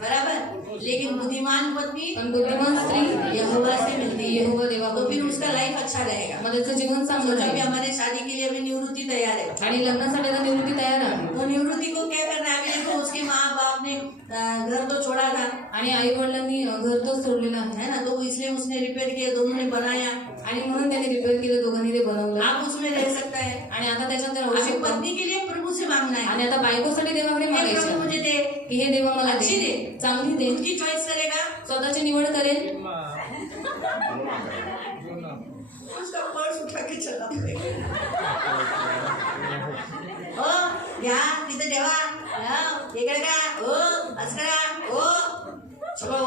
बराबर। लेकिन बुद्धिमान पत्नी पण बुद्धिमान स्त्री यहोवा से मिलती है, यहोवा देवा तो फिर उसका लाइफ अच्छा रहेगा। मग त्याचं जीवन चांगलं सोचा भी राहील. हमारे शादी के लिए अभी निवृत्ति तैयार है, आणि लग्नासाठी आता निवृत्ती तयार आहे. तो निवृत्ति को क्या करना है? अभी देखो उसके माँ बाप ने घर तो छोड़ा था, आणि आई वडिलांनी घर तो सोडलेलं आहे. है ना, तो इसलिए उसने रिपेयर किया, दोनों ने बनाया, आणि म्हणून त्यांनी रिपेअर केलं, दोघांनी ते बनवलं. आप उसमें रह सकता है। आणि आता त्याच्यात राहू अभी शकतो. पत्नी के लिए प्रभु से मांगना है, आणि आता बायकोसाठी देवाकडे हे प्रभु मागायचं मुझे दे, की हे देवा मला अच्छी दे, दे, चांगली दे, उनकी चॉइस करेगा, स्वतःची निवड करेल. उसका पर्स उठा के चला पड़ेगा। ओ घ्या तिथे ठेवा, इकडे का, ओ असं करा, ओ सगळं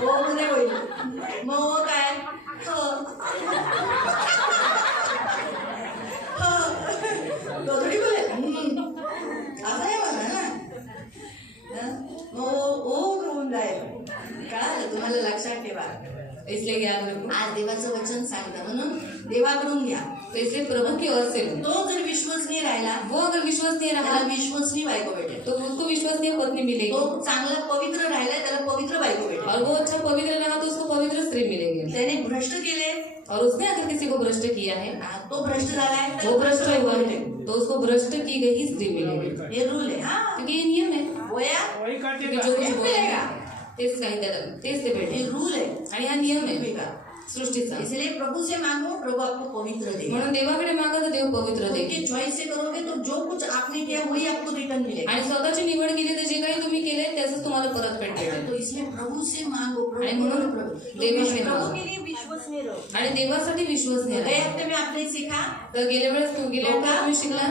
ओ मध्ये होईल, मग ओ काय, तो थोडी बोले असं आहे मला ना, मग ओ होऊन जाईल. कळालं तुम्हाला, लक्षात ठेवा. इसलिए याद रखो. आज देवाचं वचन सांगतं म्हणून देवाकडून घ्या. तो इसलिए प्रभु की ओर से लो. तो जर विश्वसनीय राहिला, वो अगर विश्वसनीय रहा त्याला विश्वसनीय बायको भेटेल. तो उसको विश्वसनीय पत्नी मिलेगी. तो चांगला पवित्र राहिला, त्याला पवित्र बायको भेटेल. और वो अच्छा पवित्र रहा तो उसको पवित्र स्त्री मिलेगी. त्याने भ्रष्ट केले, और उसने अगर किसी को भ्रष्ट किया है, तो भ्रष्ट झालाय, वो भ्रष्ट हुआ है, तो उसको भ्रष्ट की गई स्त्री मिलेगी. हे रूल आहे. हा क्योंकि ये नियम है. वया वही क्योंकि काटेगा। जो कुछ हे बोलेगा मिळेगा. तेच काही त्याला तेच ते हे भेटेल. रूल आहे आणि हा नियम आहे पृथ्वीका. सृष्टीचा. इसलिए प्रभु से मांगो, प्रभु आपको पवित्र देगा. म्हणून देवाकडे मागा तर देव पवित्र देईल. उनके चॉइस से करोगे तो जो कुछ आपने किया वही आपको रिटर्न मिलेगा. आणि स्वतःची निवड केली तर जे काही तुम्ही केले त्याच तुम्हाला परतफेड भेटेल. तो इसलिए प्रभु से मांगो, आणि प्रभु म्हणून प्रभु देवाकडे प्रभु मागा. के लिए विश्वसनीय रहो. आणि देवासाठी विश्वसनीय गए राहा. हफ्ते में आपने सीखा तर गेल्या वेळेस गेल्या वेळेस तुम्ही शिकला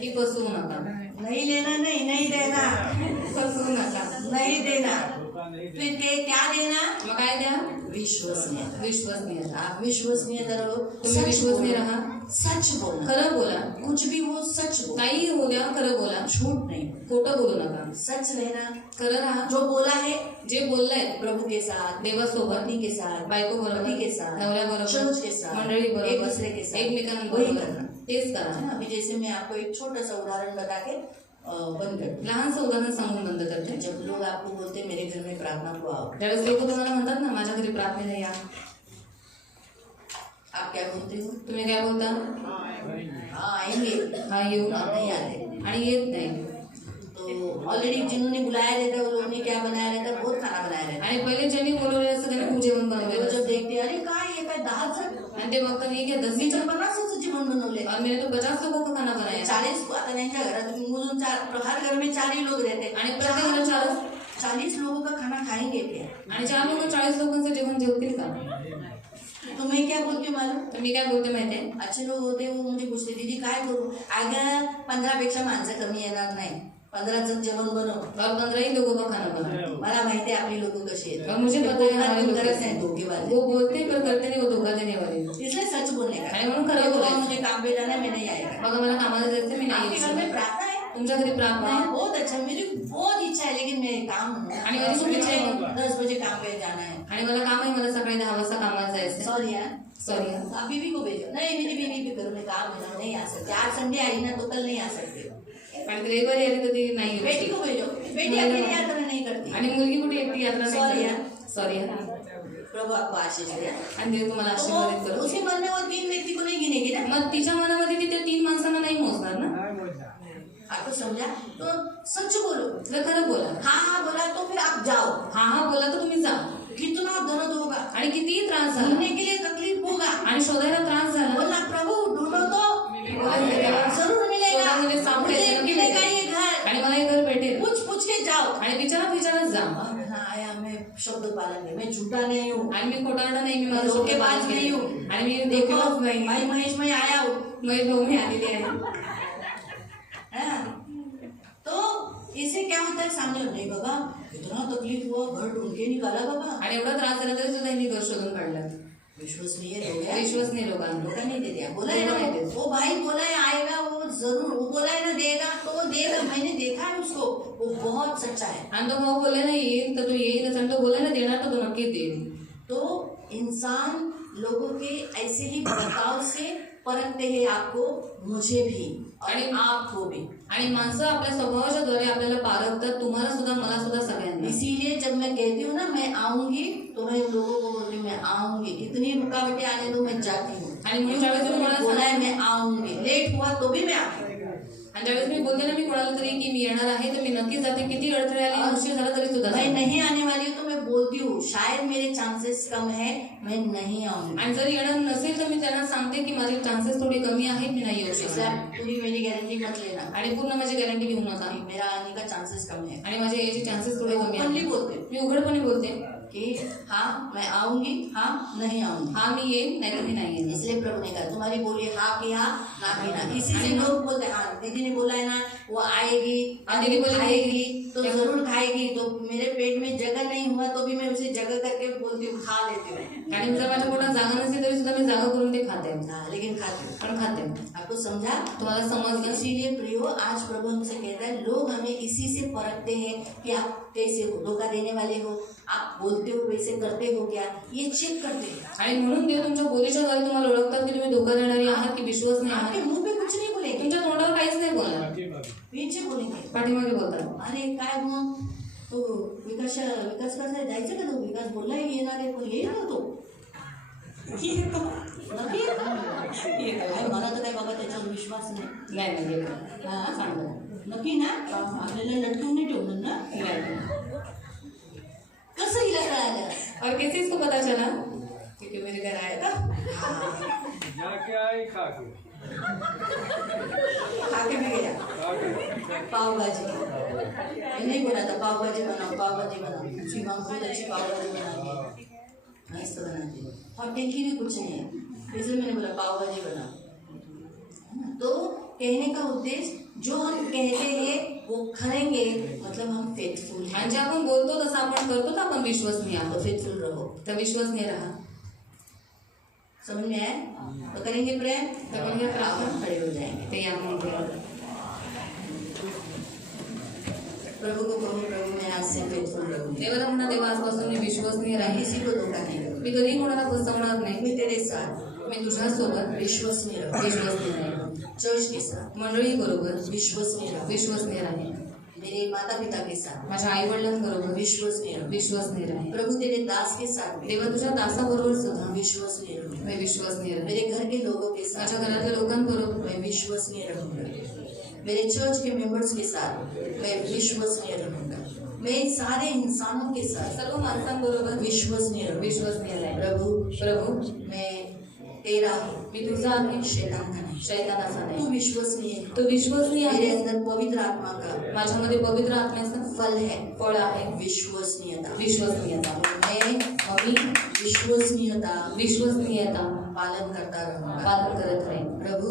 की फसवू नका. नहीं लेना, नहीं देना, फसवू नका. नहीं देना, धोखा नहीं दे। फिर के क्या देना? मग काय द्या? विश्वसनीयता. विश्वसनीय राहा. आप विश्वसनीय रहो, तुम्ही सच विश्वसनीय बोलो, राहा. सच बोलना, खरं बोला. कुछ भी हो सच बोलो, काही होऊ द्या, खरं बोला. झूठ नहीं, खोटं बोलू नका. सच रहना. खरं राहा. जो बोला है जे बोललंय प्रभु के साथ, देवासोबत, पत्नी के साथ, बायको बरोबर, पति के साथ, नवऱ्याबरोबर, चर्च के साथ, मंडळी एक बरोबर, दूसरे के साथ, वही एकमेकांबरोबर करना. तेच करा. है ना? अभी जैसे मैं आपको एक छोटा सा उदाहरण बता के बंद करती हूँ. लहानसं उदाहरण सांगून बंद करते. जब लोग आपको बोलते हैं, मेरे घर में प्रार्थना को आओ, त्यावेळेस लोक तुम्हाला म्हणतात ना माझ्या घरी प्रार्थनेला या. आप क्या बोलते हो? तुम्ही काय बोलता? हाँ आएंगे, हा येऊ आप नहीं आते. आणि येत नाही. तो ऑलरेडी जिन्होंने बुलाया रहता है, वो लोगों ने क्या बनाया रहता है? बहुत खाना बनाया रहता आणि पहिले ज्यांनी बोलवले असं त्यांनी खूप जेवण है. बनवलेलं वो जब असतं. देखते हैं, अरे काय हे काय 10 जण, आणि ते बघतात हे काय 10 मी जण. तर 50 जेवण बनवले. और मैंने तो 50 लोगों का खाना बनाया. 40 आता त्यांच्या घरात मोजून हर घर में 4 ही लोग रहते हैं. आणि प्रत्येक घरात 4 40 लोगों का खाना खाएंगे क्या? आणि 4 लोक 40 लोकांचं जेवण जेवतील का? तो मैं क्या बोलती हूँ मालूम? तर मी काय बोलते माहितीये, अच्छे लोग होते वो मुझे पूछते दीदी काय करू? अगं 15 पेक्षा माणसं कमी येणार नाही, 15चं जेवण बनव. और 15 ही लोगों का खाना बना. मला माहिती आहे आपली लोक कशी और मुझे पता है हमारे लोग करत कैसे नाही हैं. धोखेबाजी. वो बोलते पर करते नहीं, वो धोखा देने वाले. इसलिए सच बोलने का. आणि म्हणून खरं देखो, बोलायचं. मुझे काम पे जाना है, मैं नहीं आएगा. बघा मला कामाला जायचं, मी नाही आपके येऊ घर में शकत. प्रार्थना है? तुमच्या घरी प्रार्थना हाँ, आहे. बहुत अच्छा, मेरी बहुत इच्छा है, लेकिन मैं काम आणि माझी खूप इच्छा आहे. 10 बजे काम पे जाना है. आणि मला काम आहे, मला सकाळी 10 वाजता कामाला जायचं. सॉरी यार, सॉरी. आप बीवी को भेजो. नहीं, मेरी बीवी के घर में काम है ना, नहीं आ सकते. आज संडे आई ना तो कल नहीं आ सकते. आणि रविवारी आली तर ती नाही येऊ बेटी शकत. को भेजो. बेटी अकेली यात्रा नहीं करती. आणि मुलगी कुठे एकटी यात्रा Sorry नाही यार. करत. सॉरी यार. प्रभु आपको आशीष दे. आणि देव तुम्हाला आशीर्वादित तो करो. उसके मन में वो 3 व्यक्ति को नहीं गिनेगी ना. मग तिच्या मनामध्ये ती त्या 3 माणसांना नाही मोजणार ना. नहीं बोलना। आपको समझा? तो सच बोलो. तर खरं बोला. हाँ हाँ बोला तो फिर आप जाओ. हा हा बोला तर तुम्ही जा. कितना दर्द होगा, आणि कितीही त्रास झाला ढूंढने के लिए तकलीफ होगा. आणि शोधायला त्रास झाला, बोलना प्रभु ढूंढो तो बोला, जरूर मिलेगा. शोधा मुझे सामने मुझे नक्की मिलेगा भेटेल. ये घर. आणि मला हे घर भेटेल. पूछ पूछ के जाओ. आणि विचारत जा. हाँ आया, मैं शब्द पालन नहीं, मैं झूठा नहीं हूँ, आणि मी खोटारडा नाही, मी माझं धोखेबाज शोध नहीं हूँ. आणि मी देखो धोकेबाज नाही. भाई महेश में आया हूँ. महेश भाऊ मी आलेली आहे. हाँ? तो इससे क्या होता है, सामने नहीं बाबा इतना तकलीफ हुआ, घर ढूंढ के निकाला बाबा. आणि एवढा त्रास झाला तरी सुद्धा यांनी घर शोधून काढला. विश्वसनीय लोग हैं. विश्वास नाही लोकांना. धोखा नहीं दे दिया. बोला है ना वो भाई, बोला है आएगा वो जरूर, वो बोला है ना देगा तो वो देगा. मैंने देखा है उसको, वो बहुत सच्चा है. आणि तो भाऊ बोलले ना येईल तर तो येईलच, आणि तो बोलला ना देणार तर तो नक्कीच देईल. तो इंसान लोगों के ऐसे ही बर्ताव से परखते हैं आपको, मुझे भी और आपको भी. आणि माणसं आपल्या स्वभावाच्या द्वारे आपल्याला पारखतात, तुम्हाला सुद्धा, मला सुद्धा, सगळ्यांना. इसीलिए जब मैं कहती हूँ ना मैं आऊंगी, तो मैं लोगों को बोलती हूँ मैं आऊंगी, कितनी रुकावटें आने दो मैं जाती हूँ. आणि म्हणून ज्यावेळेस मी कोणाला बोला है मैं आऊंगी, लेट हुआ तो भी मैं आऊंगी. आणि ज्यावेळेस मी बोलते ना मी कोणाला तरी की मी येणार आहे, तर मी नक्कीच जाते. किती अडथळे आले, उशीर झाला तरी सुद्धा मैं जाते. नहीं आने वाली हूँ तो मैं बोलती हूँ शायद मेरे चांसेस कम है, मैं नहीं आऊंगी. आणि जर येणार नसेल तर मी त्यांना सांगते की माझे चान्सेस थोडे कमी आहेत, मी नाही येऊ इसलिए शकणार. आप पूरी मेरी गारंटी मत लेना. आणि पूर्ण माझी गॅरंटी घेऊ नका. मेरा आने का चांसेस कम है. आणि माझे याचे चान्सेस थोडे कमी ओपनली आहेत. बोलते मी उघडपणे बोलते कि हाँ मैं आऊंगी, हाँ नहीं आऊंगी. हा मी येईन, नाही तर मी नाही येईन. इसलिए प्रभु ने कहा तुम्हारी बोली हाँ की हाँ, ना की ना. इसी से लोग बोलते हाँ दीदी ने बोला है ना वो आएगी, दीदी बोली खाएगी तो जरूर खाएगी. तो मेरे पेट में जगह नहीं हुआ तो भी मैं उसे जगह करके बोलती हूँ खा लेती हूँ. आणि जर माझ्या पोटात जागा नसली तरी सुद्धा मी जागा करून ते खाते. हाँ, लेकिन खाती हूँ. पण खाते. आपको समझा? तुम्हाला समजलं? इसीलिए प्रियो आज प्रभु हमसे कहता है लोग हमें इसी से परखते हैं कि आप कैसे हो, धोखा देने वाले हो, आप बोलते हो वैसे करते हो क्या, ये चेक करते हैं. आणि म्हणून देव तुमच्या बोलीच्या द्वारे तुम्हाला ओळखतात की तुम्ही धोका देणारी आहात की विश्वास नाही आपके आहात. मुंह पे कुछ नहीं बोलेंगे, तुमच्या तोंडावर काहीच नाही बोलणार, बाकी बाकी। पीछे बोलेंगे. पाठीमागे बोलतात. अरे काय मग तो विकास कसा जायचं का, तो विकास बोलला येणार आहे पण येईल ना तो. नक्की काय, मला तर काय बाबा त्याच्यावर विश्वास नाही. नाही नाही येत. हा सांगतो. नक्की ना, आपल्याला लटकून नाही ठेवणार ना. नाही. कसं हिला कळालं और कैसे इसको पता चला? की मेरे घर आएगा. जाके आई खा के खाके भी गया खा के पाव भाजी. ये नहीं बोला था पाव भाजी बनाओ, पाव भाजी बनाओ. सीमा बहुत अच्छी पाव भाजी बनाती है, मस्त बनाती है. होटल की भी कुछ नहीं है, इसलिए मैंने बोला पाव भाजी बनाओ. है ना? तो कहने का उद्देश्य जो हम कहते हैं वो करेंगे, मतलब हम फेथफुल हैं. आणि जे आपण बोलतो तसं आपण करतो तर आपण विश्वसनीय तो आहोत. फेथफुल रहो. तर विश्वसनीय राहा. समझ में आया? तो करेंगे प्रेयर, तर म्हणजे प्रार्थना खड़े हो जाएंगे. ते या म्हणून प्रभु को कहो प्रभु मैं आज से फेथफुल रहूंगी, देवाला म्हणा देवा आजपासून मी विश्वसनीय राहील. किसी को धोखा नहीं दूंगी. मी कधी कोणाला फसवणार नाही. मैं तेरे साथ मी तुझ्यासोबत विश्वसनीय रहूंगी. विश्वसनीय राहील. चर्च के साथ मंडळी बरोबर विश्वसनीय रहूंगी. विश्वसनीय राहील. मेरे माता पिता के साथ माझ्या आई वडिलांबरोबर विश्वसनीय रहूंगी. विश्वसनीय राहील. प्रभु तेरे दास के साथ भी देवा तुझ्या दासाबरोबर सुद्धा विश्वसनीय रहूंगी. मी विश्वसनीय राहील. मेरे घर के लोगों के साथ माझ्या घरातल्या लोकांबरोबर मैं विश्वसनीय रहूंगा. मेरे चर्च के मेंबर्स के साथ मैं विश्वसनीय रहूंगा. मैं सारे इंसानों के साथ सर्व माणसांबरोबर विश्वसनीय रहूंगा. विश्वसनीय राहील. प्रभु प्रभु मैं तेरा हूँ, मी तुझा आहे, शैतान का नहीं. नहीं, शैतान असा तू नाही, विश्वसनीय है। तो विश्वसनीय मेरे आहे, अंदर पवित्र आत्मा का माझ्यामध्ये पवित्र आत्म्याचं फल है, फळ आहे, विश्वसनीयता। विश्वसनीयता। मैं विश्वसनीयता विश्वसनीयता पालन करता रहूंगा। पालन करत राहील। प्रभु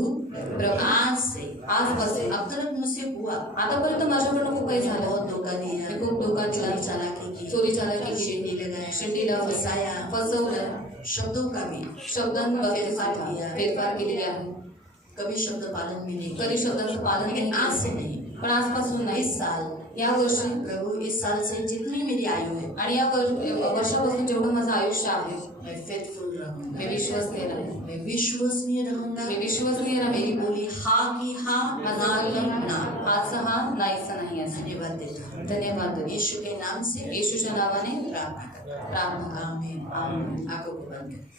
आज से आजपासून अब तक मुझसे हुआ आतापर्यंत माझ्याकडून खूप काही झालं, बहुत धोखा दिया, मी खूप धोका दिला, चोरी चालाकी की, चोरी चालाकी की, शेंडी लगाया, शेंडी लावली, फसाया, फसवलं, शब्दों का भी शब्दांमध्ये फेरफार फेरफार केलेले आहे, कभी शब्द पालन भी नहीं कधी शब्दांचं पालन लेकिन नाही आज से केलं. नहीं, पण आजपासून नाही, इस साल या वर्षी प्रभु इस साल से जितनी मेरी आयु है आणि या वर्षापासून जेवढं माझं आयुष्य आहे, मैं फेथफुल रहूंगा, मी विश्वसनीय राहील, मैं विश्वसनीय रहूंगा। मी विश्वसनीय मेरी राहील, बोली हाँ की हाँ, माझा ना की बोलणं ना। हाच हा नाहीचा नाही असं. धन्यवाद देता हूँ धन्यवाद देतो. यीशु के नाम से येशूच्या नावाने प्रार्थना करता हूँ। प्रार्थना. आमीन। आमीन. आंखों को बंद करें।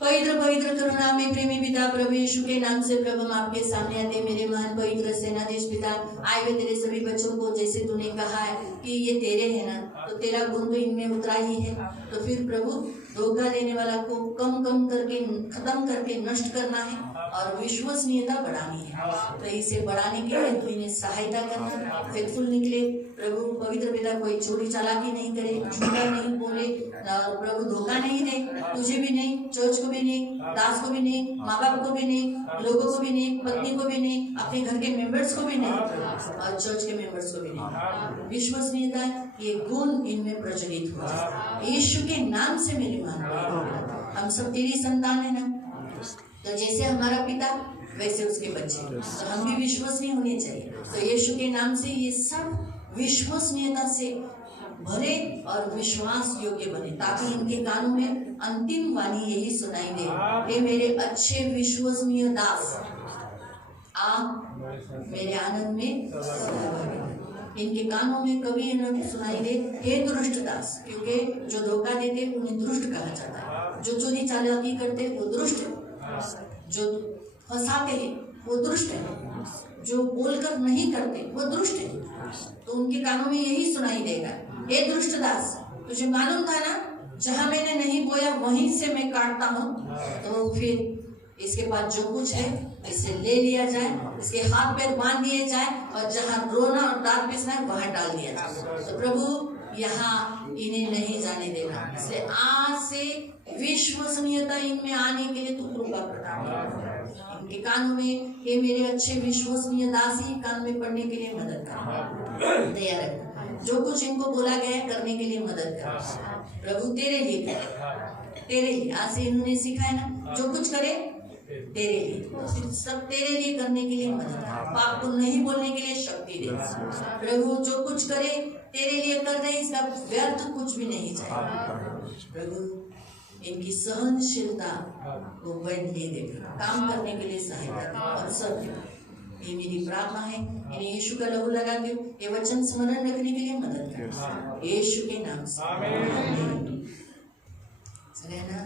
पवित्र पवित्र करुणा में प्रेमी पिता प्रभु यीशु के नाम से प्रभु हम आपके सामने आते हैं। मेरे महान पवित्र सेनाधीश पिता, आए हुए तेरे सभी बच्चों को जैसे तूने कहा है कि ये तेरे है ना, तो तेरा गुण तो इनमें उतरा ही है, तो फिर प्रभु धोखा देने वाला को कम करके खत्म करके नष्ट करना है और विश्वसनीयता बढ़ानी है। तो इसे बढ़ाने के लिए तू इन्हें सहायता करना, फेथफुल निकले प्रभु। पवित्र पिता कोई चोरी चालाकी नहीं करे, झूठा नहीं बोले, और प्रभु धोखा नहीं दे, तुझे भी नहीं, चर्च को भी नहीं, दास को भी नहीं, माँ बाप को भी नहीं, लोगों को भी नहीं, पत्नी को भी नहीं, अपने घर के मेंबर्स को भी नहीं और चर्च के मेंबर्स को भी नहीं। विश्वसनीयता ये गुण इनमें प्रज्वलित हो जाए यीशु के नाम से। मेरे मान हम सब तेरी संतान है ना, तो जैसे हमारा पिता वैसे उसके बच्चे, तो हम भी विश्वसनीय होने चाहिए। तो यीशु के नाम से ये सब विश्वसनीयता से भरे और विश्वास योग्य बने, ताकि इनके कानों में अंतिम वाणी यही सुनाई दे, हे मेरे अच्छे विश्वसनीय दास, आप मेरे आनंद में सहभागी बने। इनके कानों में कभी न सुनाई दे, हे दुष्ट दास, क्योंकि जो धोखा देते उन्हें दुष्ट कहा जाता है, जो चोरी चालाकी करते वो दुष्ट है, जो फंसाते हैं वो दुष्ट है, जो बोलकर नहीं करते वो दुष्ट है। तो उनके कानों में यही सुनाई देगा, हे दुष्ट दास, तुझे मालूम था ना, जहां मैंने नहीं बोया वहीं से मैं काटता हूँ। तो फिर इसके बाद जो कुछ है इसे ले लिया जाए, इसके हाथ पैर बांध दिए जाए और जहाँ रोना और दांत पिसना है वहां डाल दिया जाए। तो प्रभु यहाँ इन्हें नहीं जाने देना, इसलिए आज से विश्वसनीयता इनमें आने के लिए तू कृपा प्रदान कर। इनके कानों में, ये मेरे अच्छे विश्वसनीय दास ही कान में पढ़ने के लिए मदद कर, दया रखना। जो कुछ इनको बोला गया है करने के लिए मदद कर प्रभु, तेरे लिए कर, तेरे लिए। आज से इन्होंने सीखा है ना, जो कुछ करे तेरे लिए, तो सब तेरे लिए करने के लिए मदद कर। पाप को नहीं बोलने के लिए शक्ति दे प्रभु, जो कुछ करे तेरे लिए कर रहे, इसका व्यर्थ कुछ भी नहीं चाहिए प्रभु। इनकी सहनशीलता को बढ़ने दे, काम करने के लिए सहायता दे और सब दे। ये मेरी प्रार्थना है, इन्हें यीशु का लहू लगा दो, ये वचन स्मरण रखने के लिए मदद कर, यीशु के नाम से आमीन। सगळ्यांना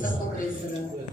सबको प्रेज करा.